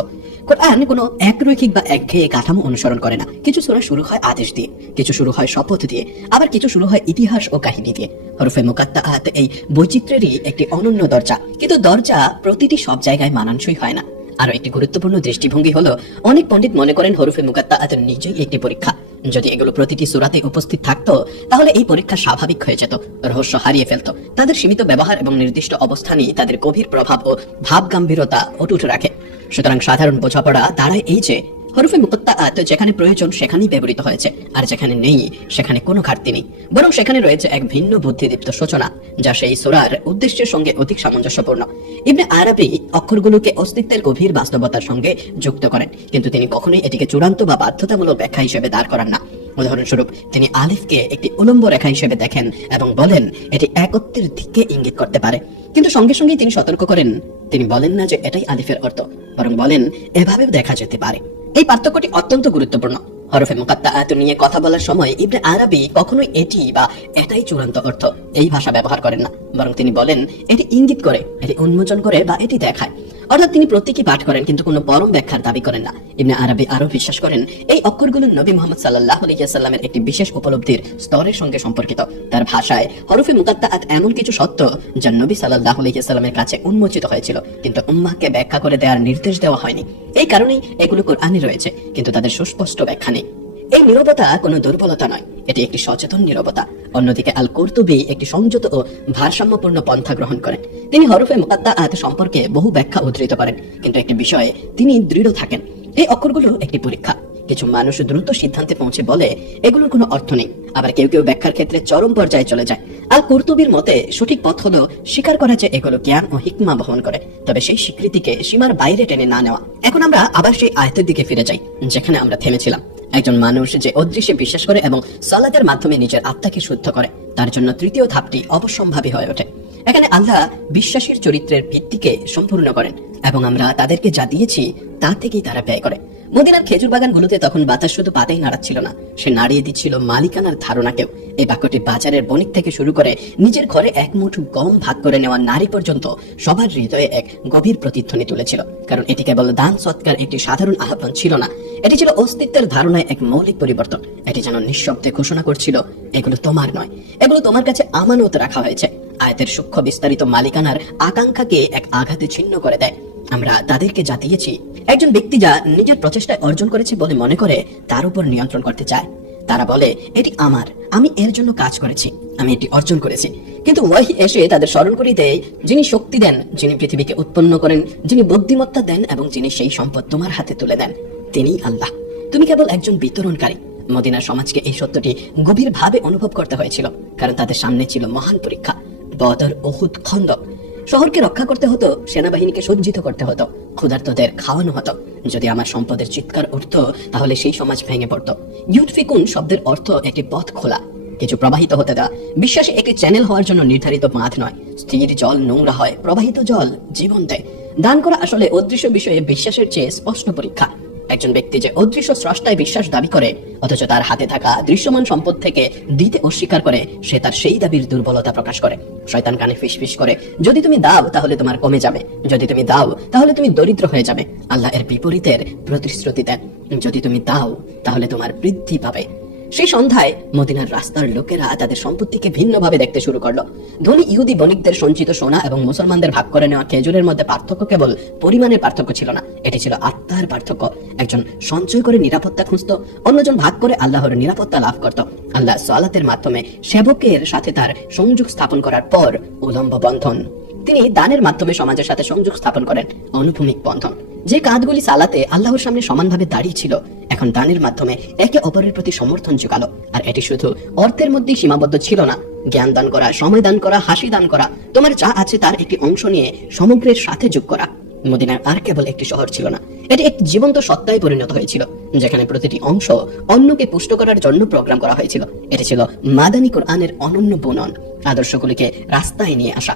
কোরআন কোনো একরৈখিক বা একঘেয়ে কাঠামো অনুসরণ করে না। কিছু সূরা শুরু হয় আদেশ দিয়ে, কিছু শুরু হয় শপথ দিয়ে, আবার কিছু শুরু হয় ইতিহাস ও কাহিনী দিয়ে। হরফে মুকাত্তাআত এই বৈচিত্র্যেরই একটি অনন্য দরজা, কিন্তু দরজা প্রতিটি সব জায়গায় মানানসই হয় না। আরো একটি গুরুত্বপূর্ণ দৃষ্টিভঙ্গি হলো, অনেক পণ্ডিত মনে করেন হরফে মুকাত্তাআত নিজেই একটি পরীক্ষা। যদি এগুলো প্রতিটি সূরাতে উপস্থিত থাকতো তাহলে এই পরীক্ষা স্বাভাবিক হয়ে যেত, রহস্য হারিয়ে ফেলতো। তাদের সীমিত ব্যবহার এবং নির্দিষ্ট অবস্থানই তাদের গভীর প্রভাব ও ভাব গাম্ভীরতা অটুট রাখে। সুতরাং সাধারণ বোঝাপড়া দাঁড়ায় এই যে, হরফে মুকাত্তাআত যেখানে প্রয়োজন সেখানেই ব্যবহৃত হয়েছে, আর যেখানে নেই সেখানে কোনো ঘাটতি নেই, বরং সেখানে রয়েছে এক ভিন্ন বুদ্ধিদীপ্ত সূচনা যা সেই সূরার উদ্দেশ্যের সঙ্গে অধিক সামঞ্জস্যপূর্ণ। ইবনে আরাবী অক্ষরগুলোকে অস্তিত্বের গভীর বাস্তবতার সঙ্গে যুক্ত করেন, কিন্তু তিনি কখনোই এটিকে চূড়ান্ত বা বাধ্যতামূলক ব্যাখ্যা হিসেবে দাঁড় করান না। উদাহরণস্বরূপ, তিনি আলিফকে একটি উলম্ব রেখা হিসেবে দেখেন এবং বলেন এটি একত্বের দিকে ইঙ্গিত করতে পারে, কিন্তু সঙ্গে সঙ্গে তিনি সতর্ক করেন, তিনি বলেন না যে এটাই আলিফের অর্থ, বরং বলেন এভাবেও দেখা যেতে পারে। এই পার্থক্যটি অত্যন্ত গুরুত্বপূর্ণ। হরফে মুকাত্তাআত নিয়ে কথা বলার সময় ইবনে আরাবী কখনোই এটি বা এটাই চূড়ান্ত অর্থ এই ভাষা ব্যবহার করেন না, বরং তিনি বলেন এটি ইঙ্গিত করে, এটি উন্মোচন করে বা এটি দেখায়। অর্থাৎ তিনি প্রত্যেকই পাঠ করেন কিন্তু কোনো পরম ব্যাখ্যার দাবি করেন না। ইবনে আরাবী আরো বিশ্বাস করেন এই অক্ষরগুলো নবী মুহাম্মদ সাল্লাল্লাহু আলাইহি ওয়াসাল্লামের একটি বিশেষ উপলব্ধির স্তরের সঙ্গে সম্পর্কিত। তার ভাষায় হরফে মুকাত্তাআত এমন কিছু সত্য যা নবী সাল্লাল্লাহু আলাইহি ওয়াসাল্লামের কাছে উন্মোচিত হয়েছিল, কিন্তু উম্মাহকে ব্যাখ্যা করে দেওয়ার নির্দেশ দেওয়া হয়নি। এই কারণেই এগুলো কোরআনে রয়েছে, কিন্তু তাদের সুস্পষ্ট ব্যাখ্যা নেই। এই নীরবতা কোনো দুর্বলতা নয়, এটি একটি সচেতন নীরবতা। অন্যদিকে আল কুরতুবী একটি সংযত ও ভারসাম্যপূর্ণ পন্থা গ্রহণ করেন। তিনি হরফে মুকাত্তাআত সম্পর্কে বহু ব্যাখ্যা উদ্ধৃত করেন, কিন্তু একটি বিষয়ে তিনি দৃঢ় থাকেন, এই অক্ষরগুলো একটি পরীক্ষা। কিছু মানুষ দ্রুত সিদ্ধান্তে পৌঁছে বলে এগুলোর কোনো অর্থ নেই, আবার কেউ কেউ ব্যাখ্যার ক্ষেত্রে চরম পর্যায়ে চলে যায়। আল কুরতুবীর মতে সঠিক পথ হলো স্বীকার করা যে এগুলো জ্ঞান ও হিকমা বহন করে, তবে সেই স্বীকৃতিকে সীমার বাইরে টেনে না নেওয়া। এখন আমরা আবার সেই আয়াতের দিকে ফিরে যাই যেখানে আমরা থেমেছিলাম। একজন মানুষ যে অদৃশ্যে বিশ্বাস করে এবং সালাতের মাধ্যমে নিজের আত্মাকে শুদ্ধ করে, তার জন্য তৃতীয় ধাপটি অবশ্যম্ভাবী হয়ে ওঠে। এখানে আল্লাহ বিশ্বাসীর চরিত্রের ভিত্তিকে সম্পূর্ণ করেন এবং আমরা তাদেরকে যা দিয়েছি তা থেকেই তারা ব্যয় করে। মদিনার খেজুর বাগানগুলোতে তখন বাতাস শুধু পাতাই নাড়াচ্ছিল না, সে নাড়িয়ে দিচ্ছিল মালিকানার ধারণাকেও। এই বাক্যটি বাজারের বণিক থেকে শুরু করে নিজের ঘরে এক মুঠো গম ভাগ করে নেওয়া নারী পর্যন্ত সবার হৃদয়ে এক গভীর প্রতিধ্বনি তুলেছিল, কারণ এটি কেবল দান সৎকার একটি সাধারণ আহ্বান ছিল না, এটি ছিল অস্তিত্বের ধারণায় এক মৌলিক পরিবর্তন। এটি যেন নিঃশব্দে ঘোষণা করছিল, এগুলো তোমার নয়, এগুলো তোমার কাছে আমানত রাখা হয়েছে। আয়াতের সূক্ষ্ম বিস্তারিত মালিকানার আকাঙ্ক্ষাকে এক আঘাতে ছিন্ন করে দেয়। আমরা তাদেরকে যা দিয়েছি, একজন ব্যক্তি যা নিজের প্রচেষ্টায় অর্জন করেছে বলে মনে করে তার উপর নিয়ন্ত্রণ করতে চায়। তারা বলে এটি আমার, আমি এর জন্য কাজ করেছি, আমি এটি অর্জন করেছি। কিন্তু ওয়াহি এসে তাদের স্মরণ করিয়ে দেয়, যিনি শক্তি দেন, যিনি পৃথিবীকে উৎপন্ন করেন, যিনি বুদ্ধিমত্তা দেন এবং যিনি সেই সম্পদ তোমার হাতে তুলে দেন, তিনিই আল্লাহ। তুমি কেবল একজন বিতরণকারী। মদিনার সমাজকে এই সত্যটি গভীরভাবে অনুভব করতে হয়েছিল, কারণ তাদের সামনে ছিল মহান পরীক্ষা, বদর, উহুদ, খন্দক। শহরকে রক্ষা করতে হতো, সেনাবাহিনীকে সজ্জিত করতে হতো, ক্ষুধার্তদের খাওয়ানো হতো। যদি আমার সম্পদের চিৎকার উঠতো তাহলে সেই সমাজ ভেঙে পড়তো। ইউতফিকুন শব্দের অর্থ একটি পথ খোলা, কিছু প্রবাহিত হতে দেওয়া। বিশ্বাসে একটি চ্যানেল হওয়ার জন্য নির্ধারিত বাঁধ নয়। স্থির জল নোংরা হয়, প্রবাহিত জল জীবন দেয়। দান করা আসলে অদৃশ্য বিষয়ে বিশ্বাসের চেয়ে স্পষ্ট পরীক্ষা। একজন ব্যক্তি যে অদৃশ্য স্রষ্টায় বিশ্বাস দাবি করে অথচ তার হাতে থাকা দৃশ্যমান সম্পদ থেকে দিতে অস্বীকার করে, সে তার সেই দাবির দুর্বলতা প্রকাশ করে। শয়তান কানে ফিসফিস করে, যদি তুমি দাও তাহলে তোমার কমে যাবে, যদি তুমি দাও তাহলে তুমি দরিদ্র হয়ে যাবে। আল্লাহ এর বিপরীতের প্রতিশ্রুতি দেন, যদি তুমি দাও তাহলে তোমার বৃদ্ধি পাবে। সেই সন্ধ্যায় মদিনার রাস্তার লোকেরা তাদের সম্পত্তিকে ভিন্নভাবে দেখতে শুরু করলো। ধনী ইহুদি বণিকদের সঞ্চিত সোনা এবং মুসলমানদের ভাগ করে নেওয়া খেজুরের মধ্যে পার্থক্য কেবল পরিমাণের পার্থক্য ছিল না, এটি ছিল আত্মার পার্থক্য। একজন সঞ্চয় করে নিরাপত্তা খুঁজত, অন্যজন ভাগ করে আল্লাহর নিরাপত্তা লাভ করত। আল্লাহ সালাতের মাধ্যমে সেবকের সাথে তার সংযোগ স্থাপন করার পর উলম্ব বন্ধন তিনি দানের মাধ্যমে সমাজের সাথে সংযোগ স্থাপন করেন, অনুভূমিক বন্ধন। যে কাঁধগুলি সালাতে আল্লাহর সামনে সমানভাবে দাঁড়িয়ে ছিল, এখন দানের মাধ্যমে একে অপরের প্রতি সমর্থন জোগালো। আর এটি শুধু অর্থের মধ্যেই সীমাবদ্ধ ছিল না, জ্ঞান দান করা, সময় দান করা, হাসি দান করা, তোমার যা আছে তার একটি অংশ নিয়ে সমগ্রের সাথে যোগ করা। মদিনার আর কেবল একটি শহর ছিল না, এটি একটি জীবন্ত সত্তায় পরিণত হয়েছিল, যেখানে প্রতিটি অংশ অন্যকে পুষ্ট করার জন্য প্রোগ্রাম করা হয়েছিল। এটি ছিল মাদানী কোরআনের অনন্য বুনন, আদর্শগুলিকে রাস্তায় নিয়ে আসা।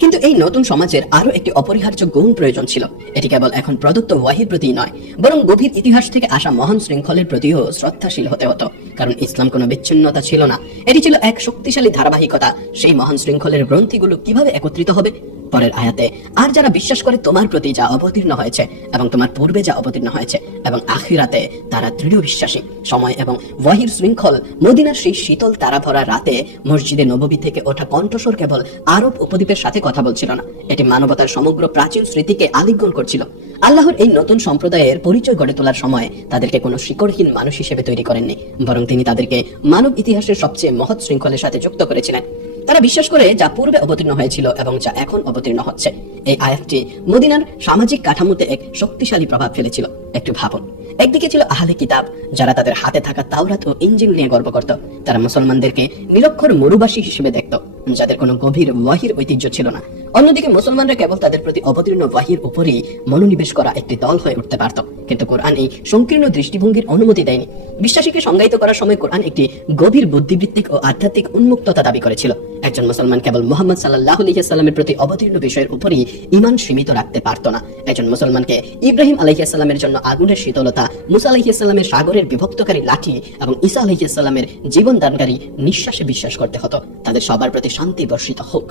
কিন্তু এই নতুন সমাজের আরো একটি অপরিহার্য গুণ প্রয়োজন ছিল। এটি কেবল এখন প্রদত্ত ওয়াহির প্রতি নয়, বরং গভীর ইতিহাস থেকে আসা মহান শৃঙ্খলের প্রতিও শ্রদ্ধাশীল হতে হতো। কারণ ইসলাম কোনো বিচ্ছিন্নতা ছিল না, এটি ছিল এক শক্তিশালী ধারাবাহিকতা। সেই মহান শৃঙ্খলের গ্রন্থিগুলো কিভাবে একত্রিত হবে? পরের আয়াতে, আর যারা বিশ্বাস করে তোমার প্রতি যা অবতীর্ণ হয়েছে এবং তোমার পূর্বে যা অবতীর্ণ হয়েছে এবং আখিরাতে তারা দৃঢ় বিশ্বাসী। সময় এবং ওয়াহির শৃঙ্খল মদিনার সেই শীতল তারা ভরা রাতে মসজিদে নববী থেকে ওঠা কণ্ঠস্বর কেবল আরব উপদ্বীপের সাথে কথা বলছিল না, এটি মানবতার সমগ্র প্রাচীন স্মৃতিকে আলিঙ্গন করছিল। আল্লাহর এই নতুন সম্প্রদায়ের পরিচয় গড়ে তোলার সময় তাদেরকে কোনো শিকড়হীন মানুষ হিসেবে তৈরি করেননি, বরং তিনি তাদেরকে মানব ইতিহাসের সবচেয়ে মহৎ শৃঙ্খলের সাথে যুক্ত করেছিলেন। তারা বিশ্বাস করে যা পূর্বে অবতীর্ণ হয়েছিল এবং যা এখন অবতীর্ণ হচ্ছে। এই আয়াতটি মদিনার সামাজিক কাঠামোতে এক শক্তিশালী প্রভাব ফেলেছিল। একটু ভাবুন, একদিকে ছিল আহলে কিতাব, যারা তাদের হাতে থাকা তাওরাত ও ইনজিল নিয়ে গর্ব করত। তারা মুসলমানদেরকে নিরক্ষর মরুবাসী হিসেবে দেখত, যাদের কোনো গভীর ওয়াহির ঐতিহ্য ছিল না। অন্যদিকে মুসলমানরা কেবল তাদের প্রতি অবতীর্ণ ওয়াহির উপরই মনোনিবেশ করা একটি দল হয়ে উঠতে পারত। কিন্তু কোরআন এই সংকীর্ণ দৃষ্টিভঙ্গির অনুমতি দেয়নি। বিশ্বাসীকে সংজ্ঞায়িত করার সময় কোরআন একটি গভীর বুদ্ধিবৃত্তিক ও আধ্যাত্মিক উন্মুক্ততা দাবি করেছিল। একজন মুসলমান কেবল মুহাম্মদ সাল্লাল্লাহু আলাইহি সাল্লামের প্রতি অবতীর্ণ বিষয়ের উপরই ঈমান সীমিত রাখতে পারত না। একজন মুসলমানকে ইব্রাহিম আলাইহিস সালামের জন্য আগুনের শীতলতা, মুসা আলাইহিস সালামের সাগরের বিভক্তকারী লাঠি এবং ঈসা আলাইহিস সালামের জীবন দানকারী নিঃশ্বাসে বিশ্বাস করতে হতো। তাদের সবার প্রতি শান্তি বর্ষিত হোক।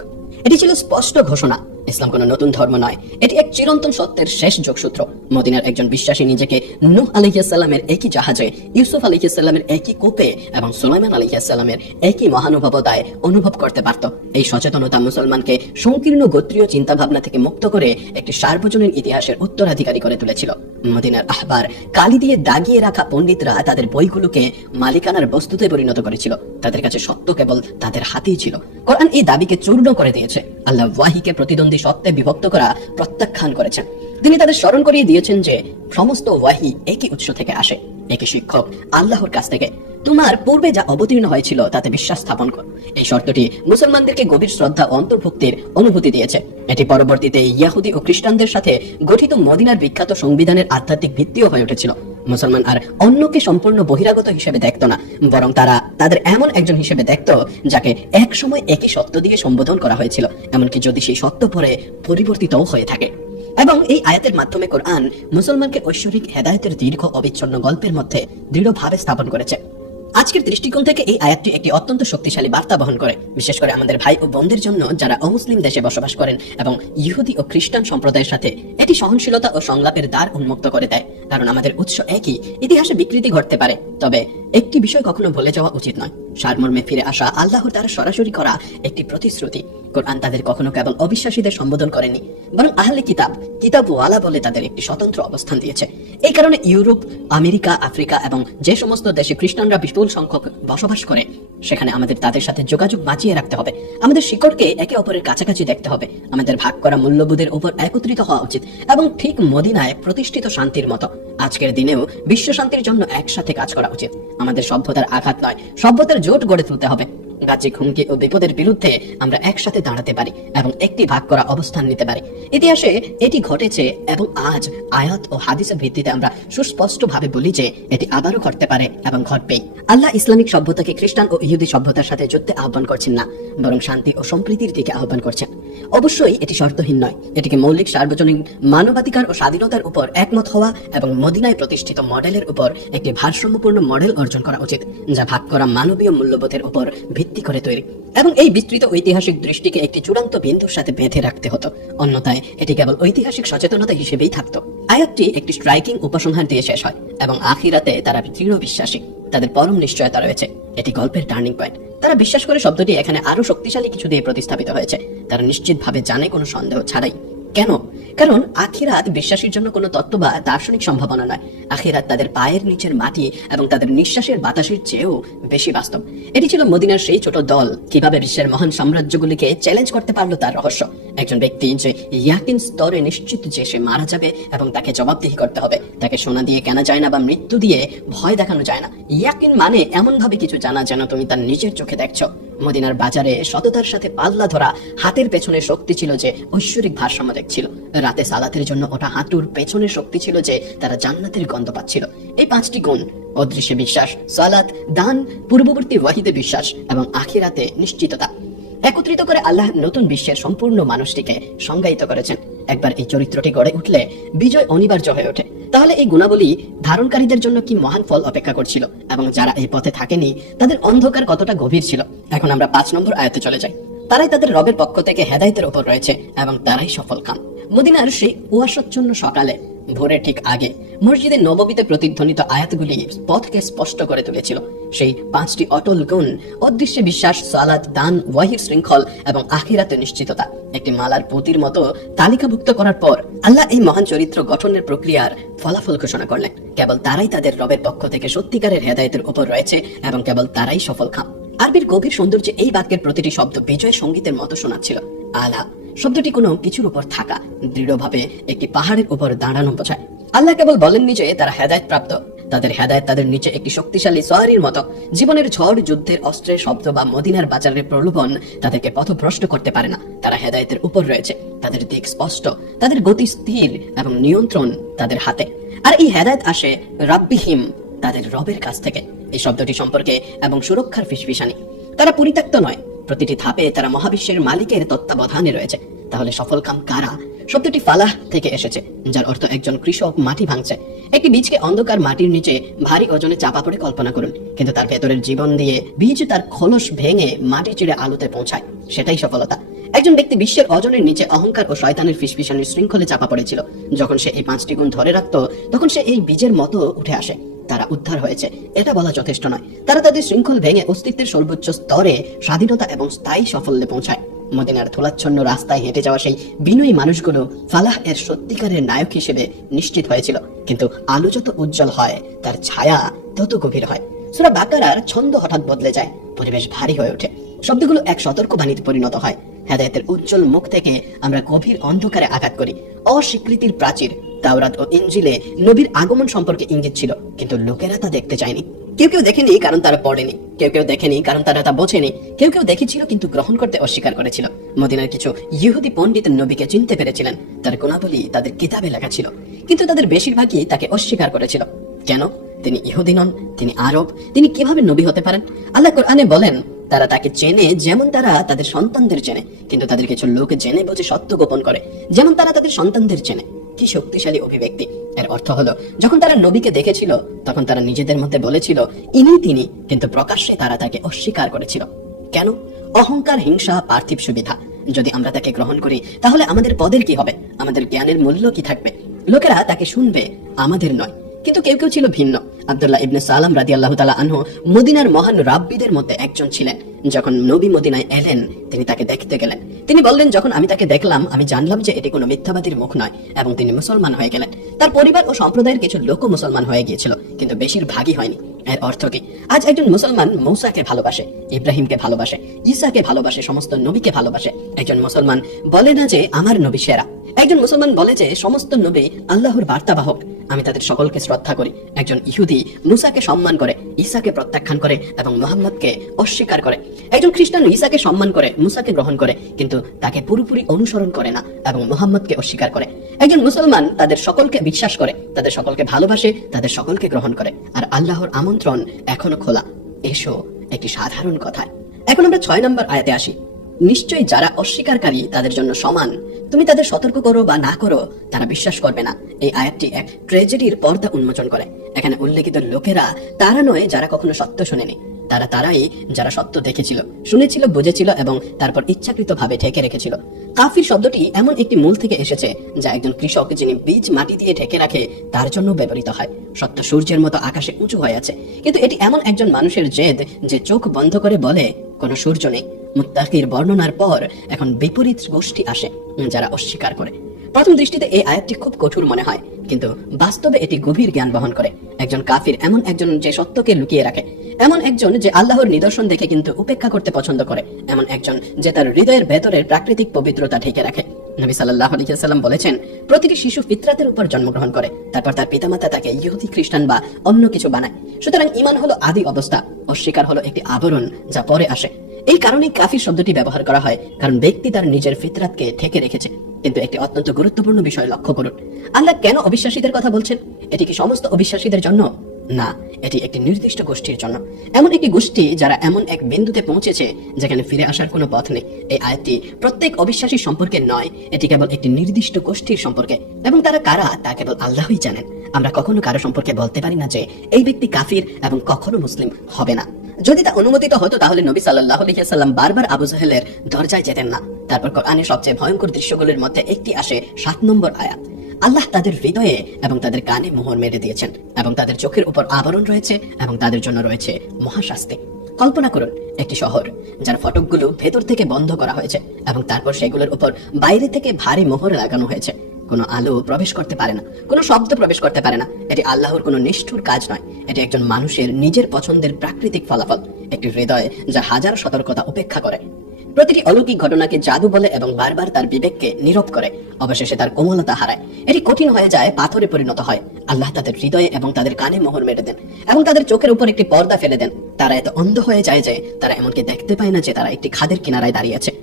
এটি ছিল স্পষ্ট ঘোষণা, ইসলাম কোনো নতুন ধর্ম নয়, এটি এক চিরন্তন সত্যের শেষ যোগসূত্র। মদিনার একজন বিশ্বাসী নিজেকে নূহ আলাইহিস সালামের একই জাহাজে, ইউসুফ আলাইহিস সালামের একই কূপে এবং সুলাইমান আলাইহিস সালামের একই মহানুভবতায় অনুভব করতে পারত। এই সচেতনতা মুসলমানকে সংকীর্ণ গোত্রীয় চিন্তা ভাবনা থেকে মুক্ত করে একটি সার্বজনীন ইতিহাসের উত্তরাধিকারী করে তুলেছিল। মদিনার আহবার কালি দিয়ে দাগিয়ে রাখা পণ্ডিতরা তাদের বইগুলোকে মালিকানার বস্তুতে পরিণত করেছিল। তাদের কাছে সত্য কেবল তাদের হাতেই ছিল। কোরআন এই দাবিকে চূর্ণ করে দিয়েছে। আল্লাহ ওয়াহিকে প্রতিদ্বন্দ্বী সত্যে বিভক্ত করা প্রত্যাখ্যান করেছেন। তিনি তাদের স্মরণ করিয়ে দিয়েছেন যে সমস্ত ওয়াহি একই উৎস থেকে আসে, একই শিক্ষক আল্লাহর কাছ থেকে। তোমার পূর্বে যা অবতীর্ণ হয়েছিল তাতে বিশ্বাস স্থাপন কর। এই শর্তটি মুসলমানদেরকে গভীর শ্রদ্ধা ও অন্তর্ভুক্তির অনুভূতি দিয়েছে। এটি পরবর্তীতে ইয়াহুদি ও খ্রিস্টানদের সাথে গঠিত মদিনার বিখ্যাত সংবিধানের আধ্যাত্মিক ভিত্তিও হয়ে উঠেছিল। মুসলমান আর অন্যকে সম্পূর্ণ বহিরাগত হিসেবে দেখত না, বরং তারা তাদের এমন একজন হিসেবে দেখত যাকে এক সময় একই সত্য দিয়ে সম্বোধন করা হয়েছিল, এমনকি যদি সেই সত্য পরে পরিবর্তিতও হয়ে থাকে। এবং এই আয়াতের মাধ্যমে কোরআন মুসলমানকে ঐশ্বরিক হেদায়েতের দীর্ঘ অবিচ্ছিন্ন গল্পের মধ্যে দৃঢ়ভাবে স্থাপন করেছে। আজকের দৃষ্টিকোণ থেকে এই আয়াতটি একটি অত্যন্ত শক্তিশালী বার্তা বহন করে, বিশেষ করে আমাদের ভাই ও বোনদের জন্য যারা অমুসলিম দেশে বসবাস করেন এবং ইহুদি ও খ্রিস্টান সম্প্রদায়ের সাথে। এটি সহনশীলতা ও সংলাপের দ্বার উন্মুক্ত করে দেয়, কারণ আমাদের উৎস একই। ইতিহাসে বিকৃতি ঘটতে পারে, তবে একটি বিষয় কখনো ভুলে যাওয়া উচিত নয়, সারমর্মে ফিরে আসা আল্লাহর দ্বারা সরাসরি করা একটি প্রতিশ্রুতি। কোরআন তাদের কখনো কেবল অবিশ্বাসীদের সম্বোধন করেনি, বরং আহলে কিতাবওয়ালা বলে তাদের একটি স্বতন্ত্র অবস্থান দিয়েছে। এই কারণে ইউরোপ, আমেরিকা, আফ্রিকা এবং যে সমস্ত দেশে খ্রিস্টানরা বিপুল সংখ্যক বসবাস করে, সেখানে আমাদের তাদের সাথে যোগাযোগ বাঁচিয়ে রাখতে হবে। আমাদের শিকড়কে একে অপরের কাছাকাছি দেখতে হবে। আমাদের ভাগ করা মূল্যবোধের উপর একত্রিত হওয়া উচিত, এবং ঠিক মদিনায় প্রতিষ্ঠিত শান্তির মতো আজকের দিনেও বিশ্ব শান্তির জন্য একসাথে কাজ করা উচিত। আমাদের সভ্যতার আঘাত নয়, সভ্যতার জোট গড়ে তুলতে হবে। বাহ্যিক হুমকি ও বিপদের বিরুদ্ধে আমরা একসাথে দাঁড়াতে পারি এবং একটি ভাগ করা অবস্থান নিতে পারি। ইতিহাসে এটি ঘটেছে এবং আজ আয়াত ও হাদিসের ভিত্তিতে আমরা সুস্পষ্টভাবে বলি যে এটি আবারও ঘটতে পারে এবং ঘটবেই। আল্লাহ ইসলামিক সভ্যতাকে খ্রিস্টান ও ইহুদি সভ্যতার সাথে যুদ্ধে আহ্বান করছেন না, বরং শান্তি ও সম্প্রীতির দিকে আহ্বান করছেন। অবশ্যই এটি শর্তহীন নয়, এটিকে মৌলিক সার্বজনীন মানবাধিকার ও স্বাধীনতার উপর একমত হওয়া এবং মদিনায় প্রতিষ্ঠিত মডেলের উপর একটি ভারসাম্যপূর্ণ মডেল অর্জন করা উচিত, যা ভাগ করা মানবীয় মূল্যবোধের উপর ভিত্তি করে তৈরি। এবং এই বিস্তৃত ঐতিহাসিক দৃষ্টিকে একটি চূড়ান্ত বিন্দুর সাথে বেঁধে রাখতে হতো, অন্যথায় এটি কেবল ঐতিহাসিক সচেতনতা হিসেবেই থাকতো। আয়াতটি একটি স্ট্রাইকিং উপসংহার দিয়ে শেষ হয়, এবং আখিরাতে তারা দৃঢ় বিশ্বাসী, তাদের পরম নিশ্চয়তা রয়েছে। এটি গল্পের টার্নিং পয়েন্ট। তারা বিশ্বাস করে শব্দটি এখানে আরো শক্তিশালী কিছু দিয়ে প্রতিস্থাপিত হয়েছে। তারা নিশ্চিতভাবে জানে, কোনো সন্দেহ ছাড়াই, কেন? কারণ আখিরাত বিশ্বাসীর জন্য কোনো তত্ত্ব বা দার্শনিক সম্ভাবনা নয়। আখিরাত তাদের পায়ের নিচের মাটি এবং তাদের নিঃশ্বাসের বাতাসের চেয়েও বেশি বাস্তব। এটি ছিল মদিনার সেই ছোট দল কিভাবে বিশ্বের মহান সাম্রাজ্যগুলিকে চ্যালেঞ্জ করতে পারলো তার রহস্য। একজন ব্যক্তি যে ইয়াকিন স্তরে নিশ্চিত যে সে মারা যাবে এবং তাকে জবাবদিহি করতে হবে। তাকে সোনা দিয়ে কেনা যায় না বা মৃত্যু দিয়ে ভয় দেখানো যায় না। ইয়াকিন মানে এমন ভাবে কিছু জানা যেন তুমি তার নিজের চোখে দেখছো। মদিনার বাজারে সততার সাথে পাল্লা ধরা হাতের পেছনে শক্তি ছিল যে ঐশ্বরিক ভারসাম্য দেখছিল। রাতে সালাতের জন্য ওটা হাঁটুর পেছনে শক্তি ছিল যে তারা জান্নাতের গন্ধ পাচ্ছিল। এই 5টি গুণ, অদৃশ্যে বিশ্বাস, সালাত, দান, পূর্ববর্তী ওয়াহিদে বিশ্বাস এবং আখিরাতে নিশ্চিততা, একত্রিত করে আল্লাহ নতুন বিশ্বের সম্পূর্ণ মানুষটিকে সংজ্ঞায়িত করেছেন। একবার এই চরিত্রটি গড়ে উঠলে বিজয় অনিবার্য হয়ে ওঠে। তাহলে এই গুণাবলী ধারণকারীদের জন্য কি মহান ফল অপেক্ষা করছিল, এবং যারা এই পথে থাকেনি তাদের অন্ধকার কতটা গভীর ছিল। এখন আমরা 5 নম্বর আয়াতে চলে যাই। তারাই তাদের রবের পক্ষ থেকে হেদায়েতের উপর রয়েছে এবং তারাই সফল কাম। মদিনার সেই কুয়াশাচ্ছন্ন সকালে ভোরে ঠিক আগে মসজিদে নববীতে প্রতিধ্বনিত আয়াতগুলি পথকে স্পষ্ট করে তুলেছিল। সেই 5টি অটল গুণ, অদৃশ্যে বিশ্বাস, সালাত, দান, ওয়াহির শৃঙ্খল এবং আখিরাতে নিশ্চিততা একটি মালার পুঁতির মতো তালিকাভুক্ত করার পর আল্লাহ এই মহান চরিত্র গঠনের প্রক্রিয়ার ফলাফল ঘোষণা করলেন। কেবল তারাই তাদের রবের পক্ষ থেকে সত্যিকারের হেদায়েতের উপর রয়েছে এবং কেবল তারাই সফল কাম। আরবির গভীর সৌন্দর্যে এই বাক্যের প্রতিটি শব্দ বিজয় সঙ্গীতের মতো শোনাচ্ছিল। আলা শব্দটি কোনো কিছুর উপর থাকা, দৃঢ়ভাবে একটি পাহাড়ের উপর দাঁড়ানো বোঝায়। আল্লাহ কেবল বলেননি যে তারা হেদায়েত প্রাপ্ত, তাদের হেদায়েত তাদের নিচে একটি শক্তিশালী সোয়ারির মতো। জীবনের ঝড়, যুদ্ধের অস্ত্রের শব্দ বা মদিনার বাজারের প্রলোভন তাদেরকে পথভ্রষ্ট করতে পারে না। তারা হেদায়েতের উপর রয়েছে, তাদের দিক স্পষ্ট, তাদের গতি স্থির এবং নিয়ন্ত্রণ তাদের হাতে। আর এই হেদায়েত আসে রাব্বিহিম, তাদের রবের কাছ থেকে। এই শব্দটি সম্পর্কে এবং সুরক্ষার ফিসফিসানি। তারা পরিত্যক্ত নয়, প্রতিটি ধাপে তারা মহাবিশ্বের মালিকের তত্ত্বাবধানে রয়েছে। তাহলে সফলকাম কারা? শব্দটি ফালাহ থেকে এসেছে, যার অর্থ একজন কৃষক মাটি ভাঙছে। একটি বীজকে অন্ধকার মাটির নিচে ভারী ওজনে চাপা পড়ে কল্পনা করুন, কিন্তু তার ভেতরের জীবন দিয়ে বীজ তার খোলস ভেঙে মাটি চিড়ে আলোতে পৌঁছায়। সেটাই সফলতা। একজন ব্যক্তি বিশ্বের ওজনের নিচে অহংকার ও শয়তানের ফিসফিসানির শৃঙ্খলে চাপা পড়েছিল। যখন সে এই 5টি গুণ ধরে রাখতো, তখন সে এই বীজের মতো উঠে আসে। তারা উদ্ধার হয়েছে, এটা বলা যথেষ্ট নয়। তারা তাদের শৃঙ্খল ভেঙে অস্তিত্বের সর্বোচ্চ স্তরে স্বাধীনতা এবং স্থায়ী সাফল্যে পৌঁছায়। মদিনার ধুলাচ্ছন্ন রাস্তায় হেঁটে যাওয়া সেই বিনয়ী মানুষগুলো ফালাহ এর সত্যিকারের নায়ক হিসেবে নিশ্চিত হয়েছিল। কিন্তু আলো যত উজ্জ্বল হয়, তার ছায়া তত গভীর হয়। সূরা বাকারার ছন্দ হঠাৎ বদলে যায়, পরিবেশ ভারী হয়ে ওঠে। শব্দগুলো এক সতর্কবাণীতে পরিণত হয়। হেদায়েতের উজ্জ্বল মুখ থেকে আমরা গভীর অন্ধকারে আঘাত করি। অস্বীকৃতির প্রাচীর। তাওরাত ও ইনজিলে নবীর আগমন সম্পর্কে ইঙ্গিত ছিল, কিন্তু লোকেরা তা দেখতে চায়নি। কেউ কেউ দেখেনি কারণ তারা পড়েনি, কেউ কেউ দেখেনি কারণ তারা তা বোঝেনি, কেউ কেউ দেখেছিল কিন্তু গ্রহণ করতে অস্বীকার করেছিল। মদিনার কিছু ইহুদি পণ্ডিত নবীকে চিনতে পেরেছিলেন, তার গুণাবলী তাদের কিতাবে লেখা ছিল, কিন্তু তাদের বেশিরভাগই তাকে অস্বীকার করেছিল। কেন? তিনি ইহুদি নন, তিনি আরব, তিনি কিভাবে নবী হতে পারেন? আল্লাহ কোরআনে বলেন, তারা তাকে চেনে যেমন তারা তাদের সন্তানদের চেনে, কিন্তু তাদের কিছু লোক জেনে বুঝে সত্য গোপন করে যেমন তারা তাদের সন্তানদের চেনে। কি শক্তিশালী অভিব্যক্তি! এর অর্থ হলো, যখন তারা নবীকে দেখেছিল তখন তারা নিজেদের মধ্যে বলেছিল ইনি তিনি, কিন্তু প্রকাশ্যে তারা তাকে অস্বীকার করেছিল। কেন? অহংকার, হিংসা, পার্থিব সুবিধা। যদি আমরা তাকে গ্রহণ করি তাহলে আমাদের পদের কি হবে? আমাদের জ্ঞানের মূল্য কি থাকবে? লোকেরা তাকে শুনবে, আমাদের নয়। কিন্তু কেউ কেউ ছিল ভিন্ন। আব্দুল্লাহ ইবনে সালাম রাদিয়াল্লাহু তাআলা আনহু মদিনার মহান রাব্বিদের মধ্যে একজন ছিলেন। যখন নবী মদিনায় এলেন, তিনি তাকে দেখতে গেলেন। তিনি বললেন, যখন আমি তাকে দেখলাম আমি জানলাম যে এটি কোনো মিথ্যাবাদীর মুখ নয়, এবং তিনি মুসলমান হয়ে গেলেন। তার পরিবার ও সম্প্রদায়ের কিছু লোক মুসলমান হয়ে গিয়েছিল, কিন্তু বেশিরভাগই হয়নি। এর অর্থ কি? আজ একজন মুসলমান মূসাকে ভালোবাসে, ইব্রাহিমকে ভালোবাসে, ঈসাকে ভালোবাসে, সমস্ত নবীকে ভালোবাসে। একজন মুসলমান বলে না যে আমার নবী সেরা। একজন মুসলমান বলে যে সমস্ত নবী আল্লাহর বার্তাবাহক, আমি তাদের সকলকে শ্রদ্ধা করি। একজন ইহুদি মূসাকে সম্মান করে, ঈসাকে প্রত্যাখ্যান করে এবং মুহাম্মদকে অস্বীকার করে। একজন খ্রিস্টান ঈসাকে সম্মান করে, মূসাকে গ্রহণ করে, কিন্তু তাকে পুরোপুরি অনুসরণ করে না এবং মুহাম্মদকে অস্বীকার করে। একজন মুসলমান তাদের সকলকে বিশ্বাস করে, তাদের সকলকে ভালোবাসে, তাদের সকলকে গ্রহণ করে। আর আল্লাহর আমন্ত্রণ এখনো খোলা, এসো, একটি সাধারণ কথা। এখন আমরা 6 নম্বর আয়াতে আসি। নিশ্চয়ই যারা অস্বীকারী তাদের জন্য সমান, তুমি তাদের সতর্ক করো বা না করো, তারা বিশ্বাস করবে না। এই আয়াতটি এক ট্র্যাজেডির পর্দা উন্মোচন করে। এখানে উল্লেখিত লোকেরা তারা নয় যারা কখনো সত্য শোনেনি, তারাই যারা সত্য দেখেছিল, শুনেছিল, বুঝেছিল এবং তারপর ইচ্ছাকৃতভাবে ঢেকে রেখেছিল। কাফির শব্দটি এমন একটি মূল থেকে এসেছে যা একজন কৃষক যিনি বীজ মাটি দিয়ে ঢেকে রাখে তার জন্য ব্যবহৃত হয়। সত্য সূর্যের মতো আকাশে উঁচু হয়ে আছে, কিন্তু এটি এমন একজন মানুষের জেদ যে চোখ বন্ধ করে বলে কোনো সূর্য নেই। মুত্তাকির বর্ণনার পর এখন বিপরীত গোষ্ঠী আসে যারা অস্বীকার করে। প্রথম দৃষ্টিতে এই আয়াতটি খুব কঠোর মনে হয়, কিন্তু বাস্তবে এটি গভীর জ্ঞান বহন করে। একজন কাফির এমন একজন যে সত্যকে লুকিয়ে রাখে, এমন একজন যে আল্লাহর নিদর্শন দেখে কিন্তু উপেক্ষা করতে পছন্দ করে, এমন একজন যে তার হৃদয়ের ভেতরের প্রাকৃতিক পবিত্রতা ঢেকে রাখে। নবী সাল্লাল্লাহু আলাইহি ওয়াসাল্লাম বলেছেন, প্রতিটি শিশু ফিতরাতের উপর জন্মগ্রহণ করে, তারপর তার পিতামাতা তাকে ইহুদি, খ্রিস্টান বা অন্য কিছু বানায়। সুতরাং ঈমান হলো আদি অবস্থা, অস্বীকার হলো একটি আবরণ যা পরে আসে। এই কারণেই কাফির শব্দটি ব্যবহার করা হয়, কারণ ব্যক্তি তার নিজের ফিতরাতকে ঢেকে রেখেছে। কিন্তু একটি অত্যন্ত গুরুত্বপূর্ণ বিষয় লক্ষ্য করুন, আল্লাহ কেন অবিশ্বাসীদের কথা বলছেন? এটি কি সমস্ত অবিশ্বাসীদের জন্য? না, এটি একটি নির্দিষ্ট গোষ্ঠীর জন্য। এমন একটি গোষ্ঠী যারা এমন এক বিন্দুতে পৌঁছেছে যেখানে ফিরে আসার কোনো পথ নেই। এই আয়াতটি প্রত্যেক অবিশ্বাসী সম্পর্কে নয়, এটি কেবল একটি নির্দিষ্ট গোষ্ঠীর সম্পর্কে, এবং তারা কারা তা কেবল আল্লাহই জানেন। আমরা কখনো কারো সম্পর্কে বলতে পারি না যে এই ব্যক্তি কাফির এবং কখনো মুসলিম হবে না। যদি তা অনুমোদিত হতো তাহলে নবী সাল্লাল্লাহু আলাইহি ওয়াসাল্লাম বারবার আবু জাহেলের দরজায় যেতেন না। তারপর কোরআনের সবচেয়ে ভয়ঙ্কর দৃশ্যগুলোর মধ্যে একটি আসে 7 নম্বর আয়াত। আল্লাহ তাদের হৃদয়ে এবং তাদের কানে মোহর মেরে দিয়েছেন, এবং তাদের চোখের উপর আবরণ রয়েছে, এবং তাদের জন্য রয়েছে মহাশাস্তি। কল্পনা করুন একটি শহর যার ফটকগুলো ভেতর থেকে বন্ধ করা হয়েছে, এবং তারপর সেগুলোর উপর বাইরে থেকে ভারী মোহর লাগানো হয়েছে। কোনো আলো প্রবেশ করতে পারে না, কোনো শব্দ প্রবেশ করতে পারে না। এটি আল্লাহর কোনো নিষ্ঠুর কাজ নয়, এটি একজন মানুষের নিজের পছন্দের প্রাকৃতিক ফলাফল। একটি হৃদয় যা হাজার সতর্কতা উপেক্ষা করে, প্রতিটি অলৌকিক ঘটনাকে জাদু বলে এবং বারবার তার বিবেককে নীরব করে, অবশেষে তার কোমলতা হারায়। এটি কঠিন হয়ে যায়, পাথরে পরিণত হয়। আল্লাহ তাদের হৃদয়ে এবং তাদের কানে মোহর মেরে দেন, এবং তাদের চোখের উপর একটি পর্দা ফেলে দেন। তারা এত অন্ধ হয়ে যায় যে তারা এমনকি দেখতে পায় না যে তারা একটি খাদের কিনারায় দাঁড়িয়ে আছে।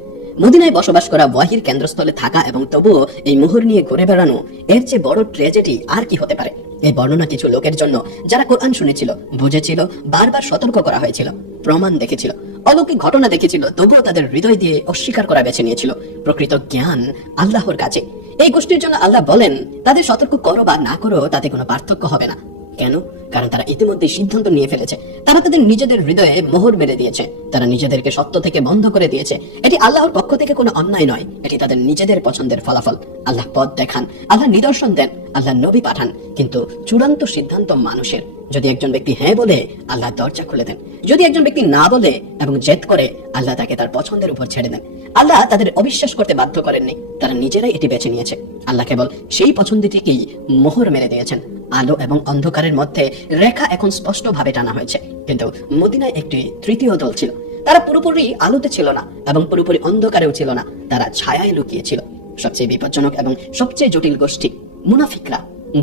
মদিনায় বসবাস করা ওয়াহির কেন্দ্রস্থলে থাকা এবং তবুও এই মোহর নিয়ে ঘুরে বেড়ানো, এর চেয়ে বড় ট্র্যাজেডি আর কি হতে পারে? এই বর্ণনা কিছু লোকের জন্য যারা কোরআন শুনেছিল, বুঝেছিল, বারবার সতর্ক করা হয়েছিল, প্রমাণ দেখেছিল, অলৌকিক ঘটনা দেখেছিল, তবুও তাদের হৃদয় দিয়ে অস্বীকার করা বেছে নিয়েছিল। প্রকৃত জ্ঞান আল্লাহর কাছে। এই গোষ্ঠীর জন্য আল্লাহ বলেন, তাদের সতর্ক করো বা না করো তাতে কোনো পার্থক্য হবে না। কেন? কারণ তারা ইতিমধ্যে সিদ্ধান্ত নিয়ে ফেলেছে। তারা তাদের নিজেদের হৃদয়ে মোহর মেরে দিয়েছে, তারা নিজেদেরকে সত্য থেকে বন্ধ করে দিয়েছে। এটি আল্লাহর পক্ষ থেকে কোনো অন্যায় নয়, এটি তাদের নিজেদের পছন্দের ফলাফল। আল্লাহ পথ দেখান, আল্লাহ নিদর্শন দেন, আল্লাহ নবী পাঠান, কিন্তু চূড়ান্ত সিদ্ধান্ত মানুষের। যদি একজন ব্যক্তি হ্যাঁ বলে, আল্লাহ দরজা খুলে দেন। যদি একজন ব্যক্তি না বলে এবং জেদ করে, আল্লাহ তাকে তার পছন্দের উপর ছেড়ে দেন। আল্লাহ তাদের অবিশ্বাস করতে বাধ্য করেননি, তারা নিজেরাই এটি বেছে নিয়েছে। আল্লাহ কেবল সেই পছন্দটিকেই মোহর মেরে দিয়েছেন। আলো এবং অন্ধকারের মধ্যে রেখা এখন স্পষ্টভাবে টানা হয়েছে। কিন্তু মদিনায় একটি তৃতীয় দল ছিল। তারা পুরোপুরি আলোতে ছিল না এবং পুরোপুরি অন্ধকারেও ছিল না, তারা ছায়ায় লুকিয়েছিল। সবচেয়ে বিপজ্জনক এবং সবচেয়ে জটিল গোষ্ঠী মুনাফিকরা।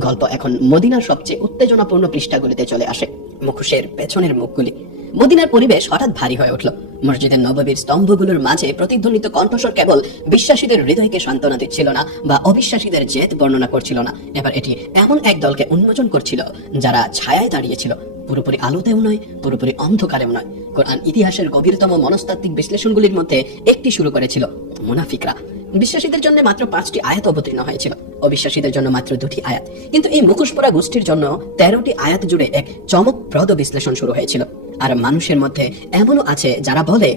গল্প এখন মদিনার সবচেয়ে উত্তেজনাপূর্ণ পৃষ্ঠাগুলিতে চলে আসে। মুখোশের পেছনের মুখগুলি। মদিনার পরিবেশ হঠাৎ ভারী হয়ে উঠল। মসজিদের নববীর স্তম্ভগুলোর মাঝে প্রতিধ্বনিত কণ্ঠস্বর কেবল বিশ্বাসীদের হৃদয়কে সান্ত্বনা দিচ্ছিল না বা অবিশ্বাসীদের জেদ বর্ণনা করছিল না। এবার এটি এমন এক দলকে উন্মোচন করছিল যারা ছায়ায় দাঁড়িয়েছিল, পুরোপুরি আলোতেও নয়, পুরোপুরি অন্ধকারেও নয়। কোরআন ইতিহাসের গভীরতম মনস্তাত্ত্বিক বিশ্লেষণগুলির মধ্যে একটি শুরু করেছিল মুনাফিকরা। বিশ্বাসীদের জন্য মাত্র 5টি আয়াত অবতীর্ণ হয়েছিল, অবিশ্বাসীদের জন্য মাত্র 2টি আয়াত। কিন্তু এই মুখোশ পরা গোষ্ঠীর জন্য 13টি আয়াত জুড়ে এক চমকপ্রদ বিশ্লেষণ শুরু হয়েছিল। আর মানুষের মধ্যে এমনও আছে যারা বলে,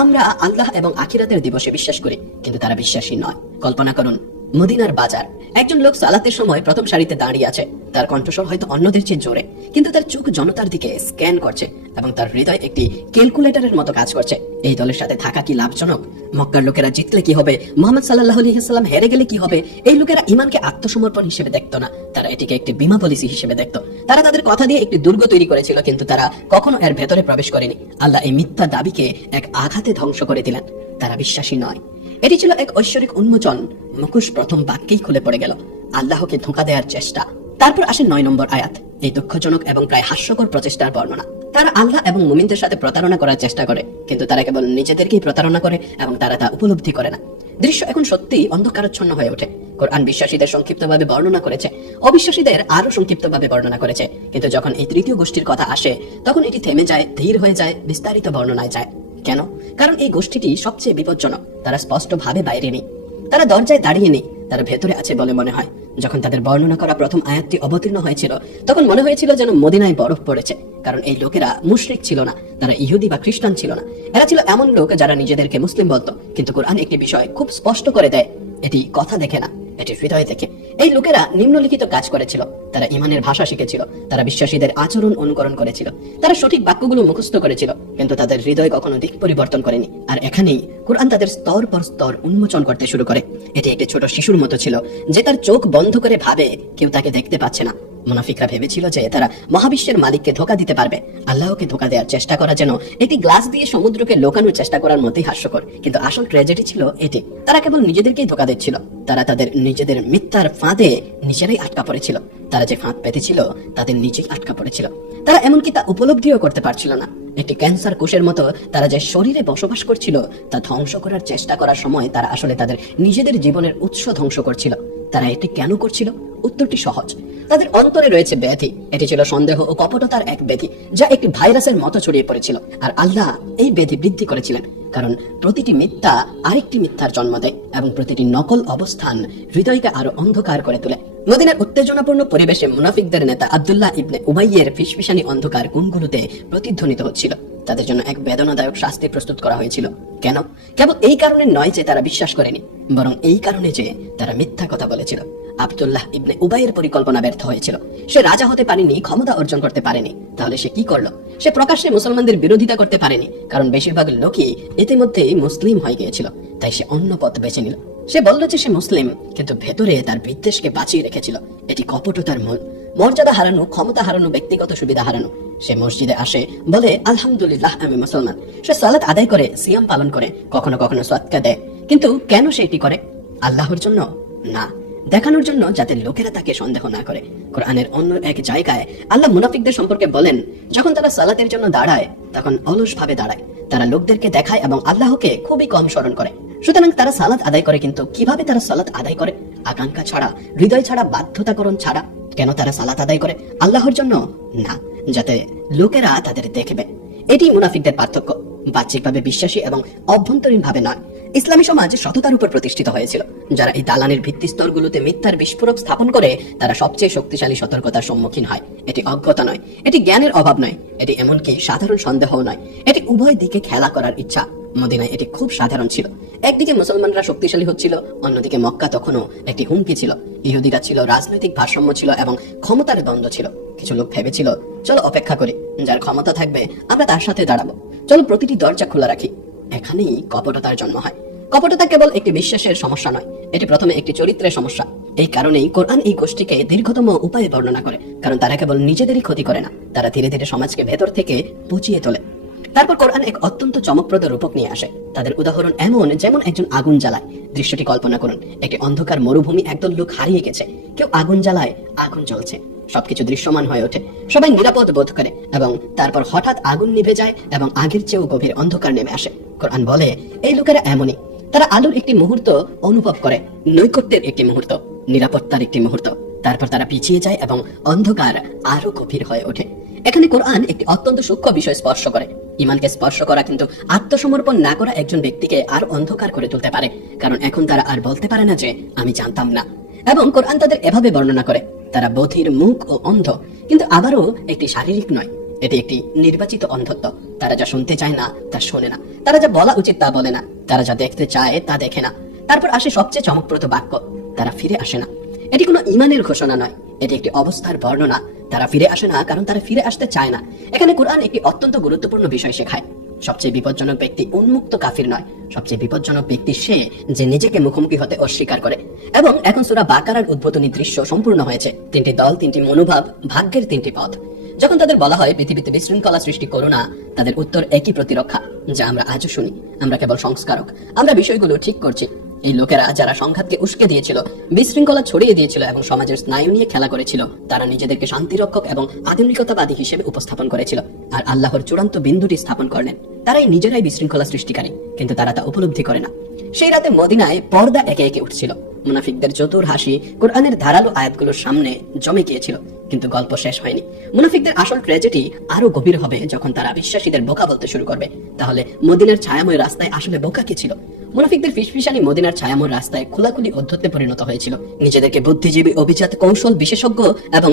আমরা আল্লাহ এবং আখিরাতের দিবসে বিশ্বাস করি, কিন্তু তারা বিশ্বাসী নয়। কল্পনা করুন মদিনার বাজার। একজন লোক সালাতের সময় প্রথম সারিতে দাঁড়িয়ে আছে, তার কণ্ঠস্বর হয়তো অন্যদের চেয়ে জোরে, কিন্তু তার চোখ জনতার দিকে স্ক্যান করছে এবং তার হৃদয় একটি ক্যালকুলেটরের মতো কাজ করছে। এই দলের সাথে থাকা কি লাভজনক? মক্কার লোকেরা জিতলে কি হবে? মুহাম্মদ সাল্লাল্লাহু আলাইহি ওয়াসাল্লাম হেরে গেলে কি হবে? এই লোকেরা ঈমানকে আত্মসমর্পণ হিসেবে দেখতো না, তারা এটিকে একটি বীমা পলিসি হিসেবে দেখতো। তারা তাদের কথা দিয়ে একটি দুর্গ তৈরি করেছিল, কিন্তু তারা কখনো এর ভেতরে প্রবেশ করেনি। আল্লাহ এই মিথ্যা দাবিকে এক আঘাতে ধ্বংস করে দিলেন। তারা বিশ্বাসী নয়। এটি ছিল এক ঐশ্বরিক উন্মোচন। মুখোশ প্রথম বাক্যেই খুলে পড়ে গেল। আল্লাহকে ধোঁকা দেওয়ার চেষ্টা। তারপর আসে 9 নম্বর আয়াত, এই দুঃখজনক এবং প্রায় হাস্যকর প্রচেষ্টার বর্ণনা। তারা আল্লাহ এবং মুমিনদের সাথে প্রতারণা করার চেষ্টা করে, কিন্তু তারা কেবল নিজেদেরকেই প্রতারণা করে এবং তারা তা উপলব্ধি করে না। দৃশ্য এখন সত্যিই অন্ধকারাচ্ছন্ন হয়ে ওঠে। কোরআন বিশ্বাসীদের সংক্ষিপ্তভাবে বর্ণনা করেছে, অবিশ্বাসীদের আরো সংক্ষিপ্তভাবে বর্ণনা করেছে। কিন্তু যখন এই তৃতীয় গোষ্ঠীর কথা আসে, তখন এটি থেমে যায়, ধীর হয়ে যায়, বিস্তারিত বর্ণনায় যায়। কেন? কারণ এই গোষ্ঠীটি সবচেয়ে বিপজ্জনক। তারা স্পষ্টভাবে বাইরে নেই, তারা দরজায় দাঁড়িয়ে নেই, তারা ভেতরে আছে বলে মনে হয়। যখন তাদের বর্ণনা করা প্রথম আয়াতটি অবতীর্ণ হয়েছিল, তখন মনে হয়েছিল যেন মদিনায় বরফ পড়েছে। কারণ এই লোকেরা মুশরিক ছিল না, তারা ইহুদি বা খ্রিস্টান ছিল না। এরা ছিল এমন লোক যারা নিজেদেরকে মুসলিম বলতো। কিন্তু কোরআন একটি বিষয় খুব স্পষ্ট করে দেয়, এটি কথা দেখে না, এটি হৃদয় থেকে। এই লোকেরা নিম্নলিখিত কাজ করেছিল। তারা ইমানের ভাষা শিখেছিল, তারা বিশ্বাসীদের আচরণ অনুকরণ করেছিল, তারা সঠিক বাক্যগুলো মুখস্থ করেছিল, কিন্তু তাদের হৃদয় কখনো দিক পরিবর্তন করেনি। আর এখানেই কোরআন তাদের স্তর পর স্তর উন্মোচন করতে শুরু করে। এটি একটি ছোট শিশুর মতো ছিল যে তার চোখ বন্ধ করে ভাবে কেউ তাকে দেখতে পাচ্ছে না। মুনাফিকরা ভেবেছিল যে তারা মহাবিশ্বের মালিককে ধোঁকা দিতে পারবে। আল্লাহকে ধোঁকা দেওয়ার চেষ্টা করা যেন একটি গ্লাস দিয়ে সমুদ্রকে লোকানোর চেষ্টা করার মতোই হাস্যকর। কিন্তু আসল ট্র্যাজেডি ছিল এটি, তারা কেবল নিজেদেরকেই ধোঁকা দিচ্ছিল। তারা তাদের নিজেদের মিথ্যার ফাঁদে নিজেরাই আটকা পড়েছিল। তারা যে ফাঁদ পেতেছিল তাদের নিজেই আটকা পড়েছিল। তারা এমনকি তা উপলব্ধিও করতে পারছিল না। একটি ক্যান্সার কোষের মতো তারা যে শরীরে বসবাস করছিল তা ধ্বংস করার চেষ্টা করার সময় তারা আসলে তাদের নিজেদের জীবনের উৎস ধ্বংস করছিল। তারা এটি কেন করছিল? উত্তরটি সহজ। তাদের অন্তরে রয়েছে ব্যাধি। এটি ছিল সন্দেহ ও কপটতার এক ব্যাধি যা একটি ভাইরাসের মতো ছড়িয়ে পড়েছিল। আর আল্লাহ এই ব্যাধি বৃদ্ধি করেছিলেন, কারণ প্রতিটি মিথ্যা আরেকটি মিথ্যার জন্ম দেয় এবং প্রতিটি নকল অবস্থান হৃদয়কে আরো অন্ধকার করে তোলে। মদিনার উত্তেজনাপূর্ণ পরিবেশে মুনাফিকদের নেতা আব্দুল্লাহ ইবনে উবাইয়ের ফিসফিসানি অন্ধকার কোণগুলোতে প্রতিধ্বনিত হচ্ছিল। তাদের জন্য এক বেদনাদায়ক শাস্তি প্রস্তুত করা হয়েছিল। কেন? কেবল এই কারণে নয় যে তারা বিশ্বাস করেনি, বরং এই কারণে যে তারা মিথ্যা কথা বলেছিল। আব্দুল্লাহ ইবনে উবাইয়ের পরিকল্পনা ব্যর্থ হয়েছিল। সে রাজা হতে পারেনি, ক্ষমতা অর্জন করতে পারেনি। তাহলে সে কি করলো? সে প্রকাশ্যে মুসলমানদের বিরোধিতা করতে পারেনি, কারণ বেশিরভাগ লোকই ইতিমধ্যেই মুসলিম হয়ে গিয়েছিল। তাই সে অন্য পথ বেছে নিল। সে বলল যে সে মুসলিম, কিন্তু ভেতরে তার বিদ্বেষকে বাঁচিয়ে রেখেছিল। এটি কপটতার মূল। মর্যাদা হারানো, ক্ষমতা হারানো, ব্যক্তিগত সুবিধা হারানো। সে মসজিদে আসে, বলে আলহামদুলিল্লাহ আমি মুসলমান। সে সালাত আদায় করে, সিয়াম পালন করে, কখনো কখনো সদকা দেয়। কিন্তু কেন সে এটি করে? আল্লাহর জন্য না, দেখানোর জন্য যাতে লোকেরা তাকে সন্দেহ না করে। কোরআনের অন্য এক জায়গায় আল্লাহ মুনাফিকদের সম্পর্কে বলেন, যখন তারা সালাতের জন্য দাঁড়ায় তখন অলস ভাবে দাঁড়ায়। তারা লোকদেরকে দেখায় এবং আল্লাহকে খুবই কম স্মরণ করে। সুতরাং তারা সালাত আদায় করে, কিন্তু কিভাবে তারা সালাত আদায় করে? আকাঙ্ক্ষা ছাড়া, হৃদয় ছাড়া, বাধ্যতাকরণ ছাড়া। কেন তারা সালাত আদায় করে? আল্লাহর জন্য না, যাতে লোকেরা তাদের দেখবে। এটি মুনাফিকদের পার্থক্য। বাহ্যিকভাবে বিশ্বাসী এবং অভ্যন্তরীণ ভাবে নয়। ইসলামী সমাজ সততার উপর প্রতিষ্ঠিত হয়েছিল। যারা এই দালানের ভিত্তি স্তরগুলোতে মিথ্যার বিস্ফোরক স্থাপন করে তারা সবচেয়ে শক্তিশালী সতর্কতার সম্মুখীন হয়। এটি অজ্ঞতা নয়, এটি জ্ঞানের অভাব নয়, এটি এমনকি সাধারণ সন্দেহ নয়, এটি উভয় দিকে খেলা করার ইচ্ছা। মদিনায় এটি খুব সাধারণ ছিল। একদিকে মুসলমানরা শক্তিশালী হচ্ছিল, অন্যদিকে মক্কা তখনও একটি হুমকি ছিল। ইহুদিরা ছিল, রাজনৈতিক ভারসাম্য ছিল এবং ক্ষমতার দ্বন্দ্ব ছিল। কিছু লোক ভেবেছিল, চলো অপেক্ষা করি, যার ক্ষমতা থাকবে আমরা তার সাথে দাঁড়াবো, চলো প্রতিটি দরজা খোলা রাখি। এখানেই কপটতার জন্ম হয়। কপটতা কেবল একটি বিশ্বাসের সমস্যা নয়, এটি প্রথমে একটি চরিত্রের সমস্যা। এই কারণেই কোরআন এই গোষ্ঠীকে দীর্ঘতম উপায়ে বর্ণনা করে, কারণ তারা কেবল নিজেদেরই ক্ষতি করে না, তারা ধীরে ধীরে সমাজকে ভেতর থেকে পচিয়ে তোলে। তারপর কোরআন এক অত্যন্ত চমকপ্রদ রূপক নিয়ে আসে। তাদের উদাহরণ এমন যেমন একজন আগুন জ্বালায়। দৃশ্যটি কল্পনা করুন, একটি অন্ধকার মরুভূমি, একদল লোক হারিয়ে গেছে। কেউ আগুন জ্বালায়, আগুন জ্বলছে, সবকিছু দৃশ্যমান হয়ে ওঠে, সবাই নিরাপদ বোধ করে, এবং তারপর হঠাৎ আগুন নিভে যায় এবং আগের চেয়েও গভীর অন্ধকার নেমে আসে। কোরআন বলে এই লোকেরা এমনই। তারা আলোর একটি মুহূর্ত অনুভব করে, নৈকট্যের একটি মুহূর্ত, নিরাপত্তার একটি মুহূর্ত, তারপর তারা পিছিয়ে যায় এবং অন্ধকার আরো গভীর হয়ে ওঠে। এখানে কোরআন একটি অত্যন্ত সূক্ষ্ম বিষয় স্পর্শ করে। ইমানকে স্পর্শ করা কিন্তু আত্মসমর্পণ না করা একজন ব্যক্তিকে আর অন্ধকার করে তুলতে পারে, কারণ এখন তারা আর বলতে পারে না যে আমি জানতাম না। এবং কোরআন তাদের এভাবে বর্ণনা করে, তারা বধির, মুখ ও অন্ধ, কিন্তু আবারও একটি শারীরিক নয়, এটি একটি নির্বাচিত অন্ধত্ব। তারা যা শুনতে চায় না তা শোনে না, তারা যা বলা উচিত তা বলে না, তারা যা দেখতে চায় তা দেখে না। তারপর আসে সবচেয়ে চমকপ্রদ বাক্য, তারা ফিরে আসে না। এটি কোনো ইমানের ঘোষণা নয়, এটি একটি অবস্থার বর্ণনা। তারা ফিরে আসে না কারণ তারা ফিরে আসতে চায় না। এখানে কোরআন একটি অত্যন্ত গুরুত্বপূর্ণ বিষয় শেখায়। সবচেয়ে বিপজ্জনক ব্যক্তি উন্মুক্ত কাফির নয়, সবচেয়ে বিপজ্জনক ব্যক্তি সে যে নিজেকে মুখোমুখি হতে অস্বীকার করে। এবং এখন সূরা বাকারার উদ্বোধনী দৃশ্য সম্পূর্ণ হয়েছে। তিনটি দল, তিনটি মনোভাব, ভাগ্যের তিনটি পথ। যখন তাদের বলা হয় পৃথিবীতে বিশৃঙ্খলা সৃষ্টি করো না, তাদের উত্তর একই প্রতিরক্ষা, যা আমরা আজও শুনি। আমরা কেবল সংস্কারক, আমরা বিষয়গুলো ঠিক করছি। এই লোকেরা যারা সংঘাতকে উস্কে দিয়েছিল, বিশৃঙ্খলা ছড়িয়ে দিয়েছিল এবং সমাজের স্নায়ু নিয়ে খেলা করেছিল, তারা নিজেদেরকে শান্তিরক্ষক এবং আধুনিকতাবাদী হিসেবে উপস্থাপন করেছিল, আর আল্লাহর চূড়ান্ত বিন্দুটি স্থাপন করলেন। তারাই নিজেরাই বিশৃঙ্খলা সৃষ্টিকারী, কিন্তু তারা তা উপলব্ধি করে না। সেই রাতে মদিনায় পর্দা একে একে উঠছিল। মুনাফিকদের চতুর হাসি কোরআনের ধারালো আয়াতগুলোর সামনে জমে গিয়েছিল, কিন্তু গল্প শেষ হয়নি। মুনাফিকদের আসল ট্র্যাজেডি আরো গভীর হবে যখন তারা বিশ্বাসীদের বোকা বলতে শুরু করবে। তাহলে মদিনার ছায়াময় রাস্তায় আসলে বোকা কি ছিল? মুনাফিকদের ফিসফিসানি মদিনার ছায়াময় রাস্তায় খোলাখুলি অধ্যত্বে পরিণত হয়েছিল। নিজেদেরকে বুদ্ধিজীবী, অভিজাত, কৌশল বিশেষজ্ঞ এবং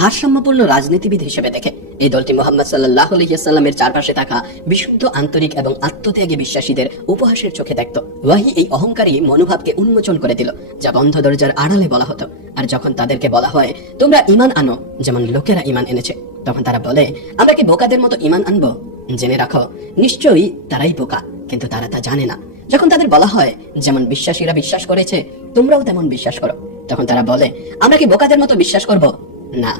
ভারসাম্যপূর্ণ রাজনীতিবিদ হিসেবে দেখে। এই দলটি মুহাম্মদ সাল্লাল্লাহু আলাইহি ওয়াসাল্লামের চারপাশে থাকা বিশুদ্ধ, আন্তরিক এবং আত্মত্যাগী বিশ্বাসীদের উপহাসের চোখে দেখত। ওয়াহি এই অহংকারী মনোভাবকে উন্মোচন করে দিল, যা বন্ধ দরজার আড়ালে বলা হতো। আর যখন তাদেরকে বলা হয় তোমরা ঈমান আনো যেমন লোকেরা ঈমান এনেছে, তখন তারা বলে আমরা কি বোকাদের মতো ঈমান আনবো? জেনে রাখো, নিশ্চয়ই তারাই বোকা, কিন্তু তারা তা জানে না। যখন তাদের বলা হয় যেমন বিশ্বাসীরা বিশ্বাস করেছে তোমরাও তেমন বিশ্বাস করো, তখন তারা বলে আমরা কি বোকাদের মতো বিশ্বাস করব? না,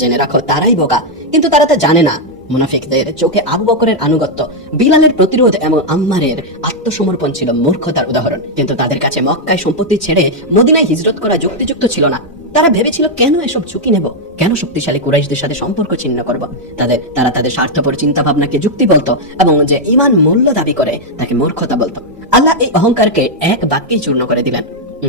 জেনে রাখো তারাই বোকা, কিন্তু তারা তা জানে না। মুনাফিকদের চোখে আবু বকরের আনুগত্য, বিলালের প্রতিরোধ এবং আম্মারের আত্মসমর্পণ ছিল মূর্খতার উদাহরণ। কিন্তু তাদের কাছে মক্কায় সম্পত্তি ছেড়ে মদিনায় হিজরত করা যুক্তিযুক্ত ছিল না। তারা ভেবেছিল কেন এসব ঝুঁকি নেব, কেন শক্তিশালী কুরাইশদের সাথে সম্পর্ক ছিন্ন করব। তারা তাদের স্বার্থপর চিন্তা ভাবনাকে যুক্তি বলতো এবং যে ঈমান মূল্য দাবি করে তাকে মূর্খতা বলতো। আল্লাহ এই অহংকারকে এক বাক্যেই চূর্ণ করে দিলেন।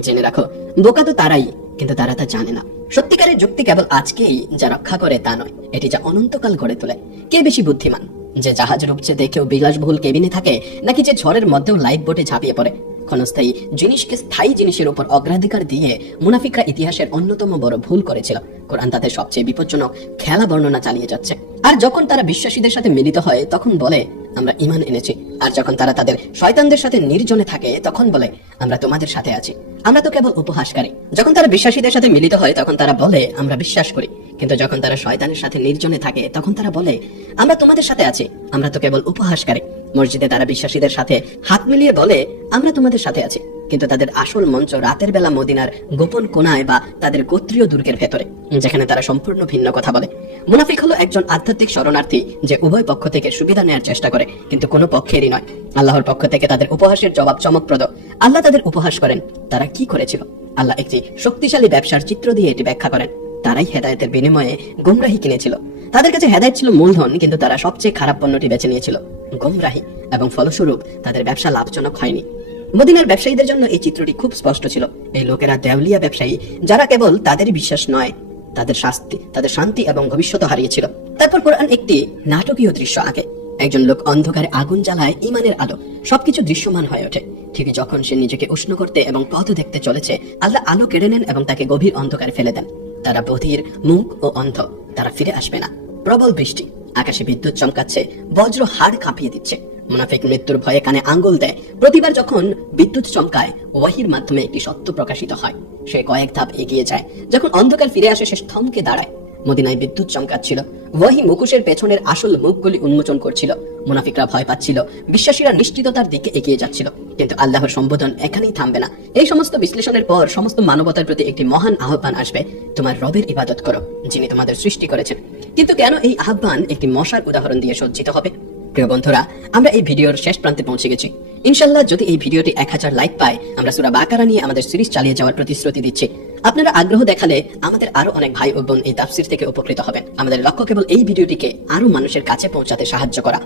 জেনে রাখো, বোকা তো তারাই, কিন্তু তারা তা জানে না। সত্যিকারের যুক্তি কেবল আজকেই যা রক্ষা করে তা নয়, এটি যা অনন্তকাল গড়ে তোলে। কে বেশি বুদ্ধিমান, যে জাহাজ ডুবছে দেখেও বিলাসবহুল কেবিনে থাকে, নাকি যে ঝড়ের মধ্যেও লাইফ বোটে ঝাঁপিয়ে পড়ে? ক্ষণস্থায়ী জিনিসকে স্থায়ী জিনিসের উপর অগ্রাধিকার দিয়ে মুনাফিকরা ইতিহাসের অন্যতম বড় ভুল করেছিল। কোরআন তাদের সবচেয়ে বিপজ্জনক খেলা বর্ণনা চালিয়ে যাচ্ছে। আর যখন তারা বিশ্বাসীদের সাথে মিলিত হয় তখন বলে আমরা ঈমান এনেছি, আর যখন তারা তাদের শয়তানদের সাথে নির্জনে থাকে তখন বলে আমরা তোমাদের সাথে আছি, আমরা তো কেবল উপহাসকারী। যখন তারা বিশ্বাসীদের সাথে মিলিত হয় তখন তারা বলে আমরা বিশ্বাস করি, কিন্তু যখন তারা শয়তানের সাথে নির্জনে থাকে তখন তারা বলে আমরা তোমাদের সাথে আছি, আমরা তো কেবল উপহাসকারী। মসজিদে তারা বিশ্বাসীদের সাথে হাত মিলিয়ে বলে আমরা তোমাদের সাথে আছি, কিন্তু তাদের আসল মঞ্চ রাতের বেলা মদিনার গোপন কোণায় বা তাদের গোত্রীয় দুর্গের ভেতরে, যেখানে তারা সম্পূর্ণ ভিন্ন কথা বলে। মুনাফিক হলো একজন আধ্যাত্মিক শরণার্থী যে উভয় পক্ষ থেকে সুবিধা নেওয়ার চেষ্টা করে, কিন্তু কোনো পক্ষেরই নয়। আল্লাহর পক্ষ থেকে তাদের উপহাসের জবাব চমকপ্রদ। আল্লাহ তাদের উপহাস করেন তারা কি করেছিল। আল্লাহ একটি শক্তিশালী ব্যবসার চিত্র দিয়ে এটি ব্যাখ্যা করেন। তারাই হেদায়েতের বিনিময়ে গোমরাহি কিনেছিল। তাদের কাছে হেদায়েত ছিল মূলধন, কিন্তু তারা সবচেয়ে খারাপ পণ্যটি বেছে নিয়েছিল, গোমরাহি, এবং ফলস্বরূপ তাদের ব্যবসা লাভজনক হয়নি। মদিনার ব্যবসায়ীদের জন্য এই চিত্রটি খুব স্পষ্ট ছিল। এই লোকেরা দেউলিয়া ব্যবসায়ী, যারা কেবল তাদেরই বিশ্বাস নয়, তাদের শান্তি এবং ভবিষ্যৎ হারিয়েছিল। তারপর কোরআন একটি নাটকীয় দৃশ্য আঁকে। একজন লোক অন্ধকারে আগুন জ্বালায় ঈমানের আলো, সবকিছু দৃশ্যমান হয়ে ওঠে। ঠিক যখন সে নিজেকে উষ্ণ করতে এবং পথ দেখতে চলেছে, আল্লাহ আলো কেড়ে নেন এবং তাকে গভীর অন্ধকারে ফেলে দেন। তারা বধির, মুখ ও অন্ধ, তারা ফিরে আসবে না। প্রবল বৃষ্টি, আকাশে বিদ্যুৎ চমকাচ্ছে, বজ্র হাড় কাঁপিয়ে দিচ্ছে। মুনাফিক মৃত্যুর ভয়ে কানে আঙ্গুল দেয়। প্রতিবার যখন বিদ্যুৎ চমকায়, ওয়াহির মাধ্যমে একটি সত্য প্রকাশিত হয়। সে কয়েক ধাপ এগিয়ে যায়। যখন অন্ধকার ফিরে আসে, সে থমকে দাঁড়ায়। মদিনায় বিদ্যুৎ চমকাচ্ছিল, ওয়াহি মুখোশের পেছনের আসল মুখগুলি উন্মোচন করছিল। মুনাফিকরা ভয় পাচ্ছিল, বিশ্বাসীরা নিশ্চিততার দিকে এগিয়ে যাচ্ছিল। কিন্তু আল্লাহর সম্বোধন এখানেই থামবে না। এই সমস্ত বিশ্লেষণের পর সমস্ত মানবতার প্রতি একটি মহান আহ্বান আসবে, তোমার রবের ইবাদত করো যিনি তোমাদের সৃষ্টি করেছেন। কিন্তু কেন এই আহ্বান একটি মশার উদাহরণ দিয়ে সজ্জিত হবে? প্রিয় বন্ধুরা, আমরা এই ভিডিওর শেষ প্রান্তে পৌঁছে গেছি। ইনশাআল্লাহ যদি এই ভিডিওটি 1000 লাইক পায়, আমরা সূরা বাকারা নিয়ে আমাদের সিরিজ চালিয়ে যাওয়ার প্রতিশ্রুতি দিচ্ছি। আপনারা আগ্রহ দেখালে আমাদের আরো অনেক ভাই ও বোন এই তাফসীর থেকে উপকৃত হবেন। আমাদের লক্ষ্য কেবল এই ভিডিওটিকে আরো মানুষের কাছে পৌঁছাতে সাহায্য করা।